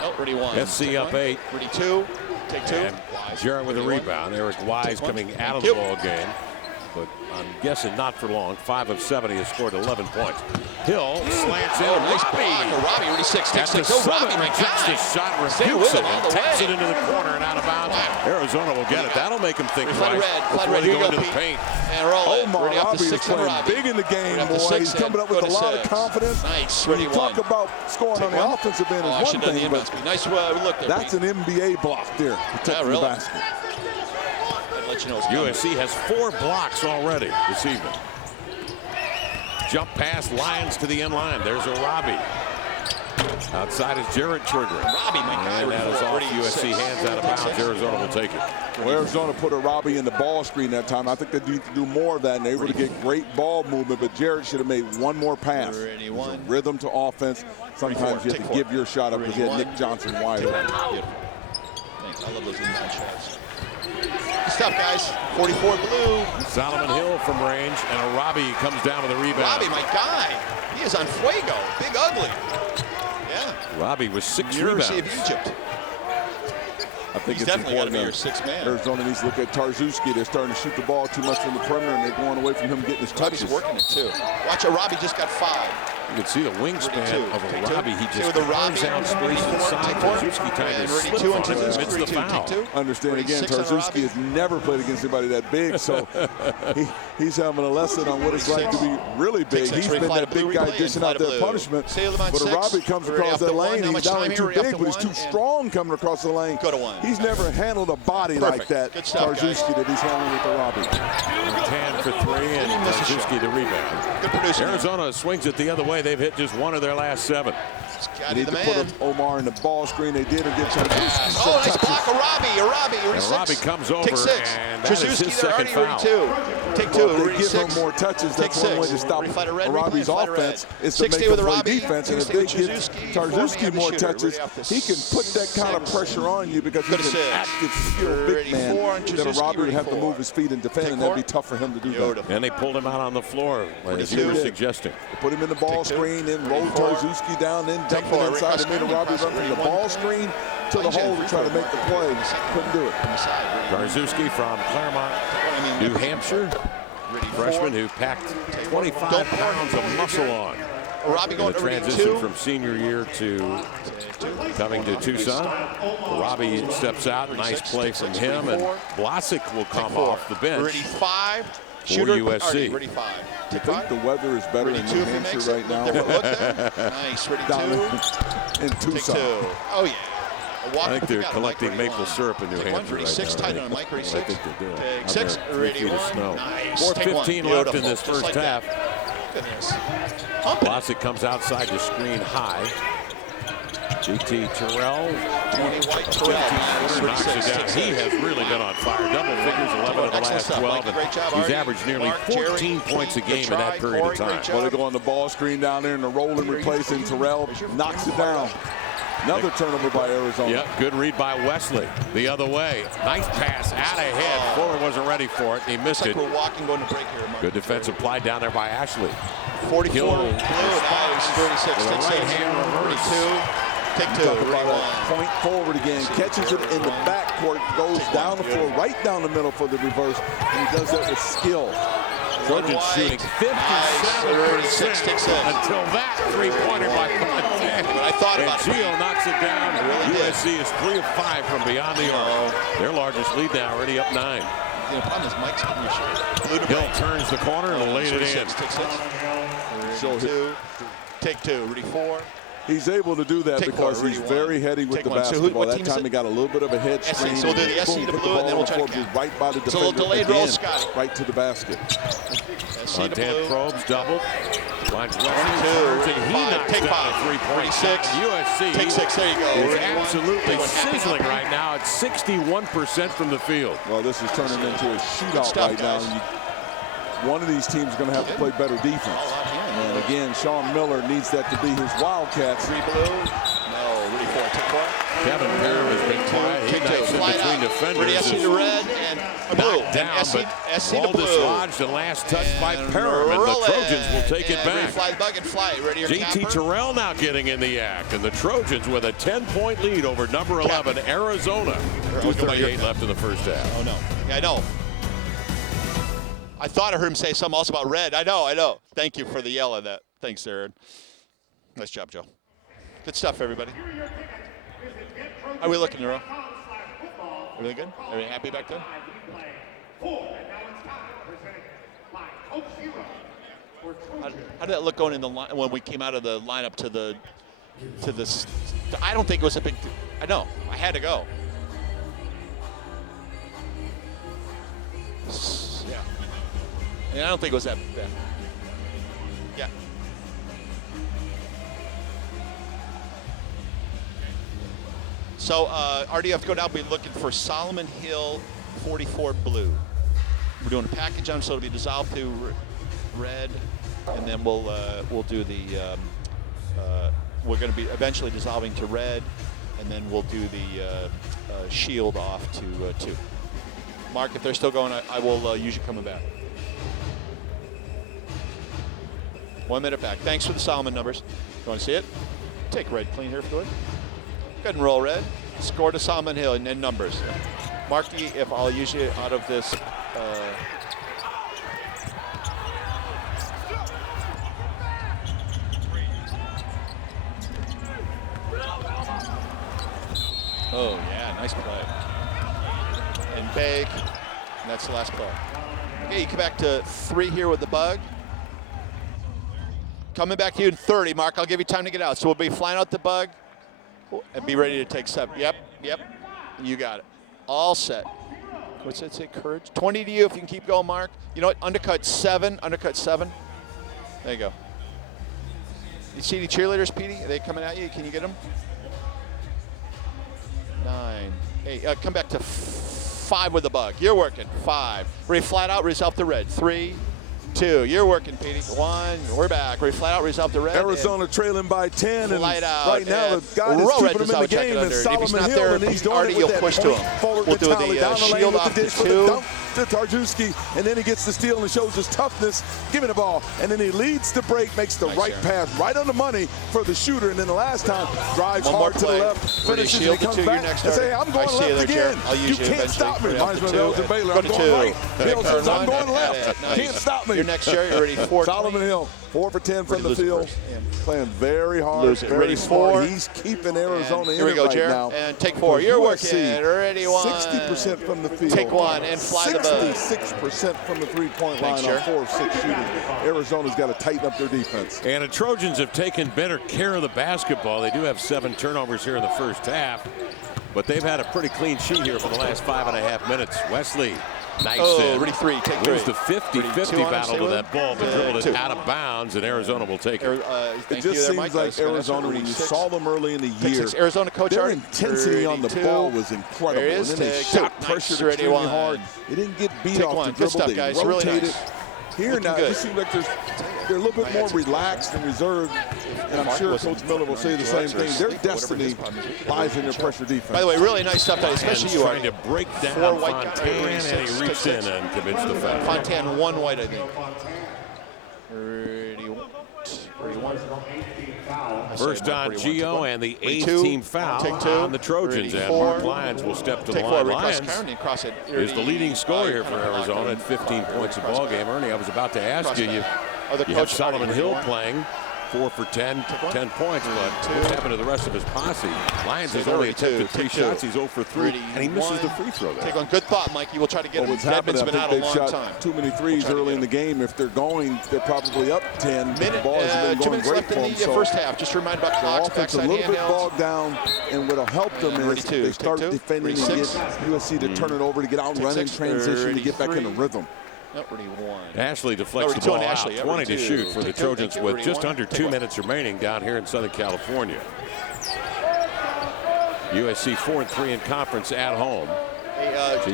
Oh, ready 1. SC up 8. Ready 2. Take 2. And Jarrett with a rebound. Eric Wise coming out of the ball game. but I'm guessing not for long. 5 of 7, he has scored 11 points. Hill slants in. Nice block. Robbie, already 6-6-6. Oh, Robbie, my rejects the shot, rebukes it, and taps it into the corner and out of bounds. Arizona will get it. That'll make him think twice before they go into the paint. And roll it. Omar Robbie is playing big in the game, boy. He's coming up with a lot of confidence. Nice. When you talk about scoring on the offensive end is one thing, but nice look there. That's an NBA block there, protecting the basket. USC has 4 blocks already this evening. Jump pass, Lions to the end line. There's a Robbie. Outside is Jarrett triggering. Robbie, my guy. And that is off USC hands out of bounds. Arizona will take it. Well, Arizona put a Robbie in the ball screen that time. I think they need to do more of that, and they were able to get great ball movement, but Jarrett should have made one more pass. Rhythm to offense. Sometimes you have to give your shot up because you had Nick Johnson wide open. Thanks. I love those inbound shots. Good stuff, guys. 44 blue. Solomon Hill from range, and a Robbie comes down with a rebound. Robbie, my guy. He is on fuego. Big ugly. Yeah. Robbie was 6 University rebounds. of Egypt. I think He's it's definitely got to important. be your 6th man. Arizona needs to look at Tarzuski. They're starting to shoot the ball too much from the perimeter, and they're going away from him getting his touches. Robbie's working it, too. Watch it. Robbie just got 5. You can see the wingspan of a Robbie. He just carves out space inside. Tarzuski trying to slip on him amidst the foul. Understand again, Tarzuski has never played against anybody that big, so he's having a lesson on what it's like to be really big. He's been that big guy dishing out their punishment, but a Robbie comes across that lane, he's not only too big, but he's too strong coming across the lane. He's never handled a body like that, Tarzuski, that he's handling with the Robbie. 10 for 3, and Tarzuski the rebound. Good producer. Arizona swings it the other way. They've hit just 1 of their last 7. They need to put Omar in the ball screen. They did against Tarzuski. Oh, nice block. A Robbie. And Robbie comes over, Take 6. and that is his second foul. Take 2. Well, they give him more touches. That's one way to stop Robbie's offense is to make him play defense. And if they give Tarzuski more touches, he can put that kind of pressure on you because he's an active, skilled big man that a Robbie would have to move his feet and defend, and that'd be tough for him to do that. And they pulled him out on the floor, as you were suggesting. Put him in the ball screen, then roll Tarzuski down, then dump it inside. They made a Robbie run from the ball screen to the hole to try to make the play. Couldn't do it. Tarzuski from Claremont, New Hampshire. Freshman who packed 25 pounds of muscle on. Robbie going the transition from senior year to coming to Tucson. Robbie steps out, nice play from him, and Blasic will come off the bench. Ready 5. For USC. Ready 5. I think the weather is better in New Hampshire right now. Nice. Ready 2. In Tucson. Oh, yeah. I think they're collecting maple syrup in New Hampshire right now. Tight on Mike, ready 6. I think they're doing. Take 6. Ready 1. Nice. 4:15 left in this first half. Goodness. Blasic comes outside to screen high. GT Terrell. 20 White Terrell. Knocks it down. He has really been on fire. Double figures, 11 of the last 12. And he's averaged nearly 14 points a game in that period of time. Well, they go on the ball screen down there and the roll and replace, and Terrell knocks it down. Another turnover by Arizona. Yep, good read by Wesley. The other way. Nice pass out ahead. Fuller wasn't ready for it. He missed it. We're walking, going to break here. Good defensive play down there by Ashley. 44. Blue. Nice. 36. With a right hand reverse. Take 2. Point forward again. Catches it in the backcourt. Goes down the floor, right down the middle for the reverse. And he does that with skill. Trojans shooting 57% until that three-pointer by Fontaine. But I thought about it. Gio knocks it down. USC is 3 of 5 from beyond the arc. Their largest lead now, already up 9. The problem is Mike's getting your shirt. Hill turns the corner and laid it in. Take 6. So 2. Take 2. Ready 4. He's able to do that because he's very heady with the basketball. That time he got a little bit of a head screen. So we'll do the SC to blue, and then we'll try to right by the defender. So a little delayed roll, Scotty. Right to the basket. Fontaine probes double. Finds 22. He knocks Take down 5. 3-point. 6. USC. Take 6. There you go. Is absolutely sizzling right now at 61% from the field. Well, this is turning into a shootout right now. One of these teams is going to have to play better defense. And again, Sean Miller needs that to be his Wildcats. 3 blue. No, ready 4. Take 4. Kevin Parham has been quiet. He knocks in between defenders. Ready SC to red and blue. Down, but SC ball to blue. dislodged and last touch by Parham, and the Trojans will take it back. Fly the bucket, fly. Ready, GT Terrell now getting in the act, and the Trojans with a 10-point lead over number 11, Arizona. 2:38 left in the first half. Oh, no. Yeah, I know. I thought I heard him say something else about red. I know. Thank you for the yell on that. Thanks, Aaron. Nice job, Joe. Good stuff, everybody. How are we looking, Nero? Everything good? Everybody happy back there? How did that look going in the line when we came out of the lineup to the I don't think it was a big. I know. I had to go. Yeah. And I don't think it was that bad. Yeah. So, Artie, you have to go down and be looking for Solomon Hill 44 blue. We're doing a package on, so it'll be dissolved to red, and then we'll do the. We're going to be eventually dissolving to red, and then we'll do the shield off to 2. Mark, if they're still going, I will use you coming back. 1 minute back. Thanks for the Solomon numbers. You want to see it? Take red clean here, Floyd. Go ahead and roll red. Score to Solomon Hill and then numbers. Marky, if I'll use you out of this. Oh, yeah, nice play. And bake, and that's the last play. Okay, you come back to 3 here with the bug. Coming back to you in 30, Mark. I'll give you time to get out. So we'll be flying out the bug and be ready to take 7. Yep. You got it. All set. What's that say, courage? 20 to you if you can keep going, Mark. You know what? Undercut 7. There you go. You see the cheerleaders, Petey? Are they coming at you? Can you get them? 9, 8. Come back to 5 with the bug. You're working. 5. Ready flat out, resolve the red. 3, 2. You're working, Petey. 1. We're back. Ready flat out, resolve the red. Arizona trailing by 10. And right now the guy that's keeping him in the game is Solomon Hill, and he's doing it with that point-forward mentality. Down the lane with the dish with the dunk to Tarjewski, and then he gets the steal and shows his toughness, giving the ball, and then he leads the break, makes the right pass, right on the money for the shooter, and then the last time drives hard to the left, finishes, and he comes back and say, I'm going left again. You can't stop me. Reminds me of Elgin Baylor. I'm going right. Hill says, I'm going left. Can't stop me. Your next year, you're ready 4. Solomon Hill, 4 for 10 from the field, playing very hard, very smart. He's keeping Arizona in it right now. And take 4. You're working. Ready 1. 60% from the field. Take 1 and fly the bug. 66% from the three-point line on 4 of 6 shooting. Arizona's got to tighten up their defense. And the Trojans have taken better care of the basketball. They do have 7 turnovers here in the first half, but they've had a pretty clean sheet here for the last 5.5 minutes. Wesley. Nice in. Ready 3, take 3. Wins the 50-50 battle to that ball, but dribbled it out of bounds, and Arizona will take it. It just seems like Arizona, when you saw them early in the year, Arizona coach, their intensity on the ball was incredible. And then they shot pressure extremely hard. They didn't get beat off the dribble. They rotated. Here now, it just seems like they're a little bit more relaxed and reserved, and I'm sure Coach Miller will say the same thing. Their destiny lies in their pressure defense. By the way, really nice stuff, especially you trying to break down Fontaine, and he reached in and commits the foul. Fontaine 1 white, I think. 31. First on Gio and the 8th team foul on the Trojans. And Mark Lyons will step to the line. Lyons is the leading scorer here for Arizona at 15 points a ball game. Ernie, I was about to ask you, you have Solomon Hill playing 4 for 10 points, but what's happened to the rest of his posse? Lyons has only attempted 3 shots. He's 0 for 3, and he misses the free throw there. Take one. Good thought, Mikey. We'll try to get him. Deadman's been out a long time. Too many threes early in the game. If they're going, they're probably up 10. The ball has been going great for them. 2 minutes left in the first half. Just remind about clocks, offense a little bit bogged down, and what'll help them is they start defending and get USC to turn it over, to get out and run in transition, to get back in the rhythm. Ashley deflects the ball out, 20 to shoot for the Trojans with just under 2 minutes remaining down here in Southern California. USC 4-3 in conference at home.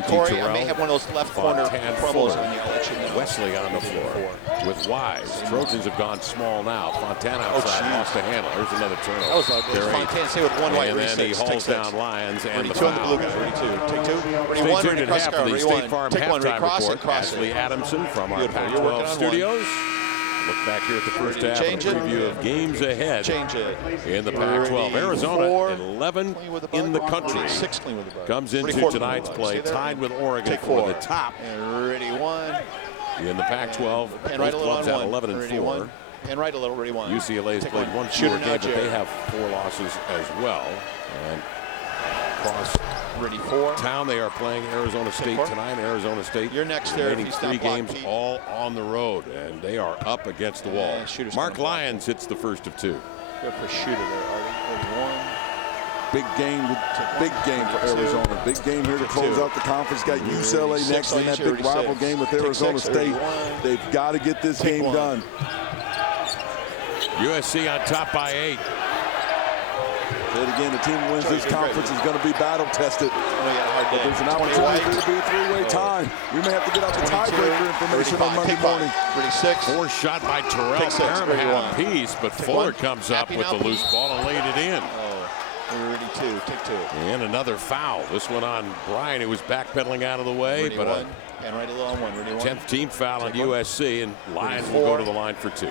Corey, I may have one of those left corner promos on the election. Wesley on the floor with Wise. Trojans have gone small now. Fontana outside, lost the handle. There's another turnover. That was Fontana stay with 1 white. And then he hauls down Lyons and the foul. The blue guys. Take 2. Stay tuned at half of the State Farm halftime report. Ashley Adamson from our Pac-12 studios. Look back here at the first half and a preview of games ahead in the Pac-12. Arizona 11 in the country comes into tonight's play tied with Oregon for the top. Ready 1. In the Pac-12, Pan right a little on at one. 11 and 4. Pan right a little, ready one. UCLA's Take played one shooter game, but they have 4 losses as well. And across ready 4. town, they are playing Arizona State tonight. Arizona State. You're next there. Remaining 3 games all on the road, and they are up against the wall. Mark Lyons hits the first of 2. Good for shooter there, Artie. Big game for Arizona. Big game here to close out the conference. Got UCLA next in that big rival game with Arizona State. They've got to get this game done. USC on top by 8. And again, the team who wins this conference is going to be battle tested. But there's an opportunity for it to be a 3-way tie. We may have to get out the tiebreaker information on Monday morning. 36. 4 shot by Terrell. Parham had a piece, but Fuller comes up with the loose ball and laid it in. Ready 2. Take 2. And another foul. This one on Brian, who was backpedaling out of the way. Ready but one. And right a little on one. Ready 1. 10th team foul on USC, and Lyons will go to the line for 2.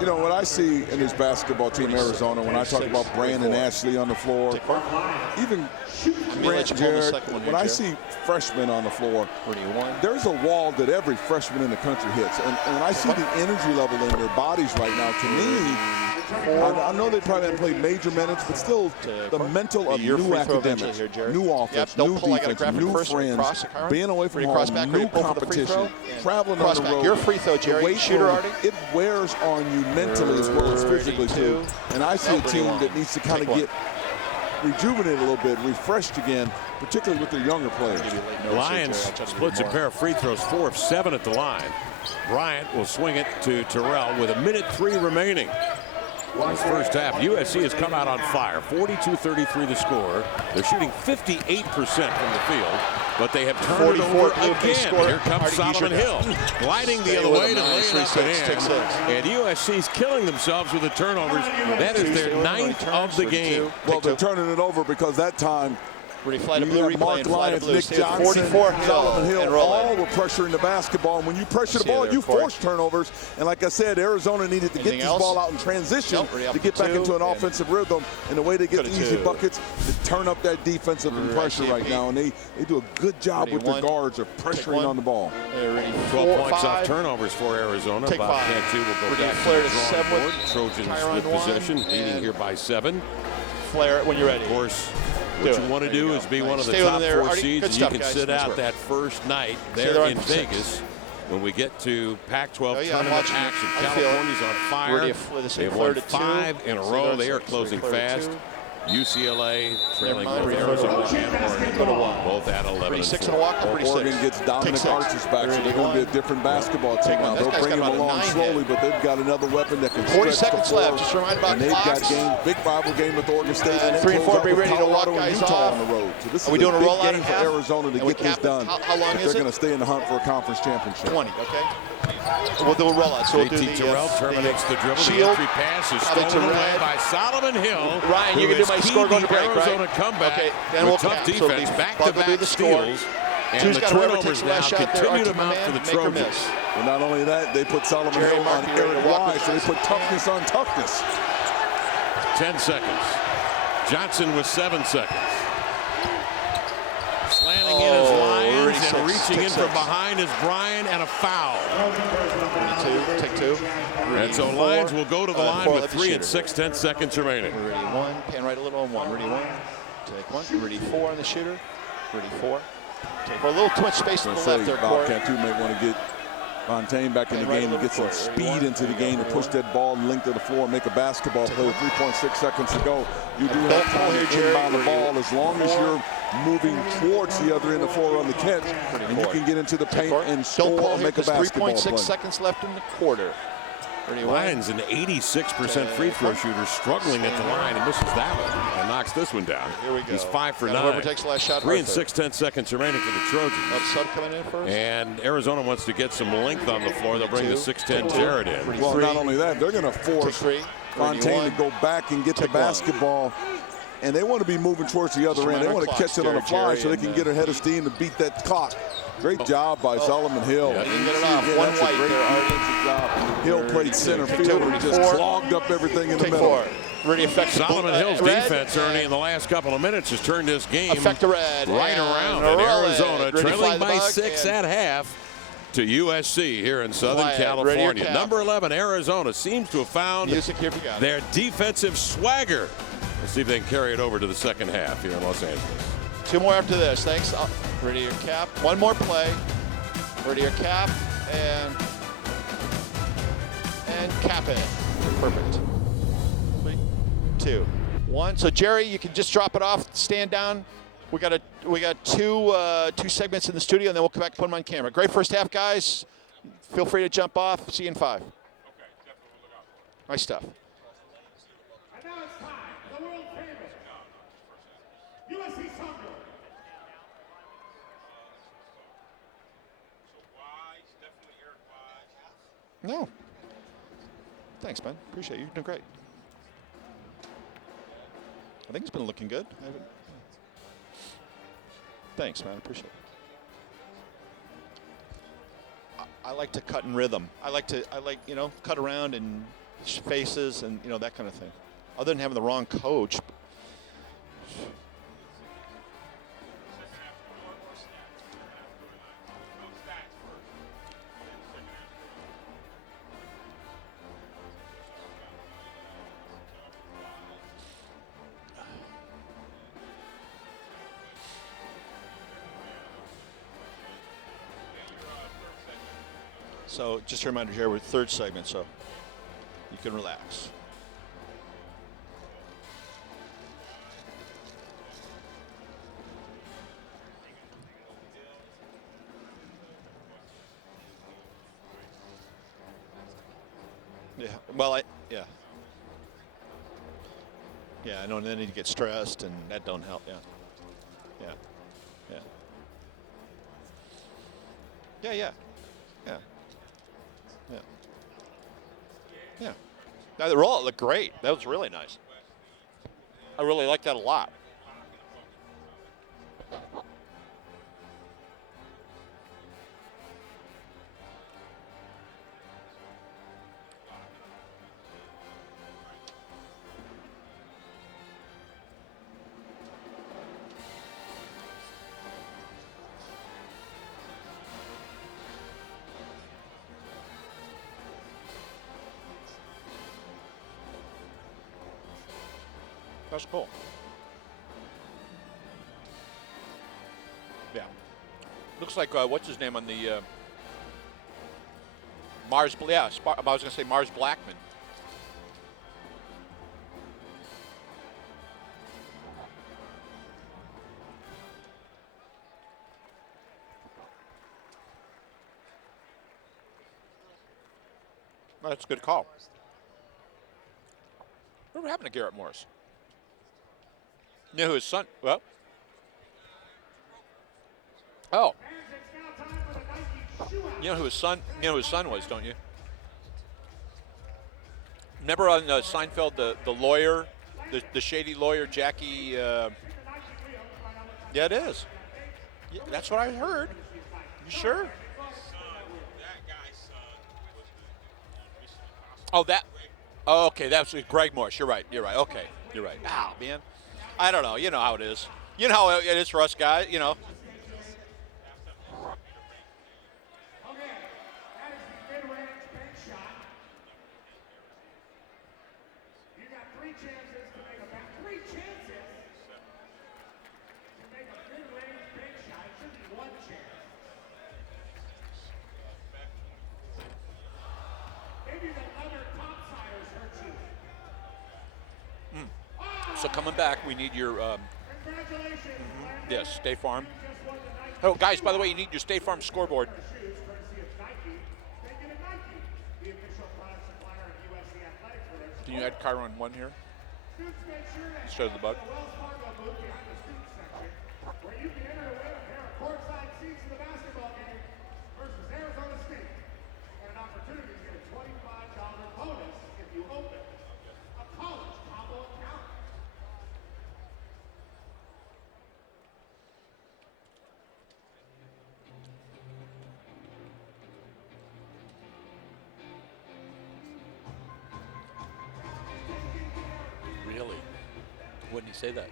You know, what I see in this basketball team, Arizona, when I talk about Brandon Ashley on the floor, even Grant Jarrett, when I see freshmen on the floor, there's a wall that every freshman in the country hits. And when I see the energy level in their bodies right now, to me, I know they probably haven't played major minutes, but still the mental of new academics, new offense, new defense, new friends, being away from home, new competition, traveling on the road. Your free throw, Jerry. Shooter, Artie. It wears on you mentally as well as physically too. And I see a team that needs to kind of get rejuvenated a little bit, refreshed again, particularly with their younger players. Lions splits a pair of free throws, 4 of 7 at the line. Bryant will swing it to Terrell with 1:03 remaining. In this first half, USC has come out on fire. 42-33 the score. They're shooting 58% from the field, but they have turned it over again. Here comes Solomon Hill, gliding the other way to lay it up and in. And USC's killing themselves with the turnovers. That is their 9th of the game. Well, they're turning it over because that time, Mark Lyons, Nick Johnson, Solomon Hill, all were pressuring the basketball. And when you pressure the ball, you force turnovers. And like I said, Arizona needed to get this ball out in transition to get back into an offensive rhythm. And the way they get the easy buckets, to turn up that defensive pressure right now. And they do a good job with their guards of pressuring on the ball. 12 points off turnovers for Arizona. Bob Cantu will go back to the drawing board. Trojans with possession, leading here by 7. Flair when you're ready. Of course, what you want to do is be one of the top 4 seeds, and you can sit out that first night there in Vegas. When we get to Pac-12 tournament action, California's on fire. They've won 5 in a row. They are closing fast. UCLA trailing both Arizona and Oregon, both at 11 and 4. Oregon gets Dominic Arches back, so they're going to be a different basketball team now. They'll bring him along slowly, but they've got another weapon that can 40 stretch seconds the floor. left. Just remind about and they've got big rival game with Oregon State. And 3 and 4 be ready to walk guys Utah off. on the road. So this Are we is doing a a big rollout game for Arizona to get this done. How long is they're it? going to stay in the hunt for a conference championship. 20, okay. We'll do a rollout. So we'll do JT Terrell terminates the dribble. Shield. The entry pass is stolen away by Solomon Hill. Ryan, you can do my score going to break, Arizona right? comeback. Okay, then with we'll tough cap. defense, So back-to-back steals. And Who's the got whoever turnovers takes the now last shot there, continue to Archie, mount my for the man, make or Trojans. miss. Well, not only that, they put Solomon Hill on Eric Wise, so they put toughness on toughness. 10 seconds. Johnson with 7 seconds. Slanting in his Lions and reaching in from behind is Bryan, and a foul. Take 2. And so Lions will go to the line with 3 and 6, 10 seconds remaining. Ready 1, pan right a little on 1. Ready 1, take 1. Ready 4 on the shooter. Ready 4. Take 4. A little too much space to the left there, Bob Cantu may want to get Fontaine back in the game to get some speed into the game to push that ball length of the floor and make a basketball play. 3.6 seconds to go. You do have time to inbound the ball as long as you're moving towards the other end of the floor on the catch, and you can get into the paint and score and make a basketball play. 3.6 seconds left in the quarter. Lions an 86% free throw shooter, struggling at the line, and misses that one and knocks this one down. Here we go. He's 5 for 9. Whoever takes the last shot. 3 and 6, 10 seconds remaining for the Trojans. Sud coming in first. And Arizona wants to get some length on the floor. They'll bring the 6'10" Jarrett in. Well, not only that, they're going to force Fontaine to go back and get the basketball. And they want to be moving towards the other end. They want to catch it on the fly so they can get ahead of steam to beat that clock. Great job by Solomon Hill. He didn't get it off. One white there, job. Hill played center field and just clogged up everything in the middle. Really effective. Solomon Hill's defense, Ernie, in the last couple of minutes has turned this game right around. And Arizona trailing by 6 at half. to USC here in Southern California. Number 11, Arizona, seems to have found their defensive swagger. Let's see if they can carry it over to the second half here in Los Angeles. 2 more after this. Thanks. Ready your cap. 1 more play. Ready your cap and cap it. Perfect. 3, 2, 1. So Jerry, you can just drop it off. Stand down. We got two segments in the studio, and then we'll come back and put them on camera. Great first half, guys. Feel free to jump off. See you in 5. Okay, definitely we'll look out for it. Nice stuff. And now it's time for the world famous USC Thunder. So Wise, definitely Eric Wise. No. Thanks, man. Appreciate you. You're doing great. I think it's been looking good. Thanks, man. Appreciate it. I like to cut in rhythm. I like cut around and faces and that kind of thing. Other than having the wrong coach. So just a reminder here, we're 3rd segment, so you can relax. Yeah, well, yeah, I know, and then you get stressed, and that don't help, yeah. Now the rollout looked great. That was really nice. I really like that a lot. That's cool. Yeah. Looks like, what's his name on the Mars? Yeah, I was going to say Mars Blackman. Well, that's a good call. Whatever happened to Garrett Morris? You know who his son? Well. Oh. You know who his son? You know who his son was, don't you? Remember on Seinfeld, the lawyer, the shady lawyer, Jackie. Yeah, it is. Yeah, that's what I heard. You sure? Oh, that. Oh, okay, that's Greg Morris. You're right. Okay, you're right. Oh, man. I don't know. You know how it is. You know how it is for us guys, you know. Okay, that is the mid-range bank shot. You got 3 chances to make a back. 3 chances to make a mid-range bank shot. It should be 1 chance. Maybe the other topsiders hurt you. So coming back, we need your, Congratulations. yes, State Farm. Oh, guys, by the way, you need your State Farm scoreboard. Can you add Chiron 1 here? Instead of the bug. Where you can enter to win a pair of courtside seats in the basketball game versus Arizona State. And an opportunity to get a $25 bonus if you open a college combo account. Really? Wouldn't he say that?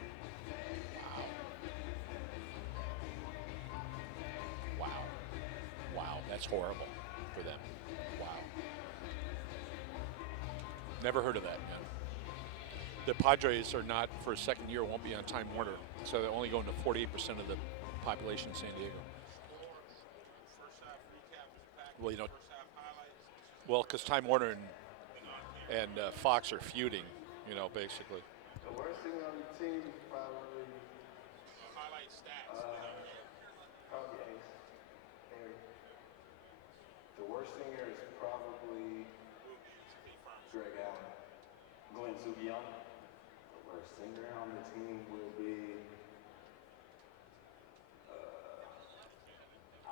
Wow. That's horrible for them. Wow. Never heard of that. Yeah. The Padres are not, for a second year, won't be on Time Warner, so they're only going to 48% of the population in San Diego. Well, you know, well, because Time Warner and Fox are feuding, you know, basically. The worst thing on the team is probably Highlight stats. probably Ace. Harry. The worst singer is probably Greg Allen. Glenn Zugion. The worst singer on the team will be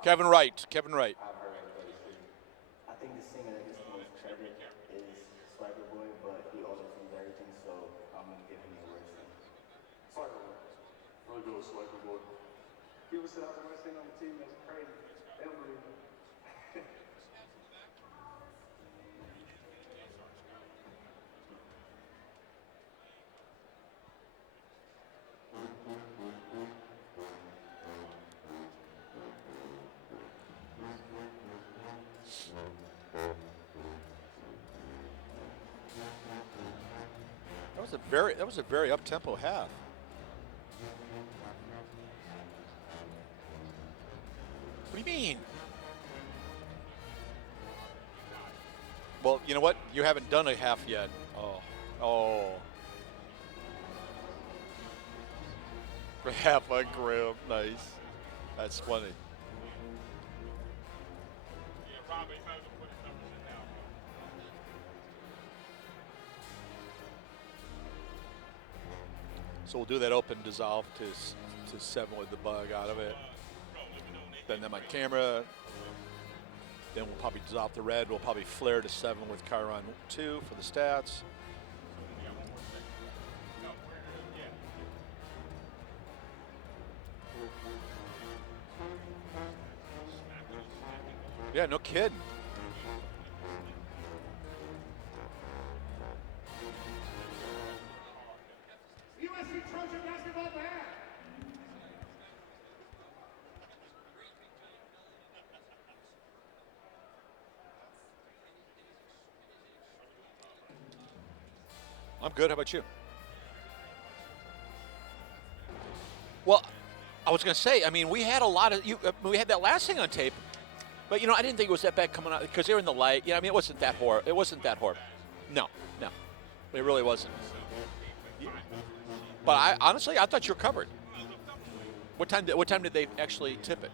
Kevin Wright. Kevin Wright. I've heard everybody sing. I think the singer that gets the most credit is Swagger Boy, but he also sings everything, so I'm gonna give him the worst singer. Swagger Boy. I'm gonna go with Swagger Boy. People said I was the worst singer on the team. That's crazy. They don't believe it. That was a very up-tempo half. What do you mean? Well, you know what? You haven't done a half yet. Oh. Half a grip. Nice. That's funny. Yeah, probably if I was to put his numbers in now. So we'll do that open dissolve to 7 with the bug out of it. Then on camera. Then we'll probably dissolve the red. We'll probably flare to 7 with Chiron 2 for the stats. Yeah, no kidding. USC Trojan basketball back. I'm good. How about you? Well, I was going to say, I mean, we had a lot of we had that last thing on tape, but you know, I didn't think it was that bad coming out because they were in the light. Yeah, I mean, it wasn't that horrible. It wasn't that horrible. No, it really wasn't. But I honestly, I thought you were covered. What time did they actually tip it?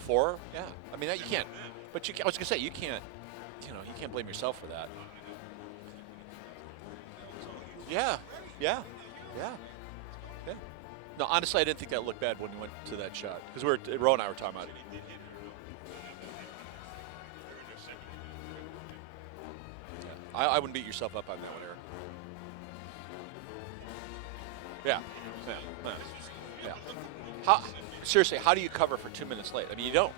4? Yeah. I mean, that you can't. But I was going to say, you can't. You know, you can't blame yourself for that. Yeah. No, honestly, I didn't think that looked bad when we went to that shot because Ro and I were talking about it. Yeah. I wouldn't beat yourself up on that one, Eric. Yeah. Seriously, how do you cover for 2 minutes late? I mean, you don't.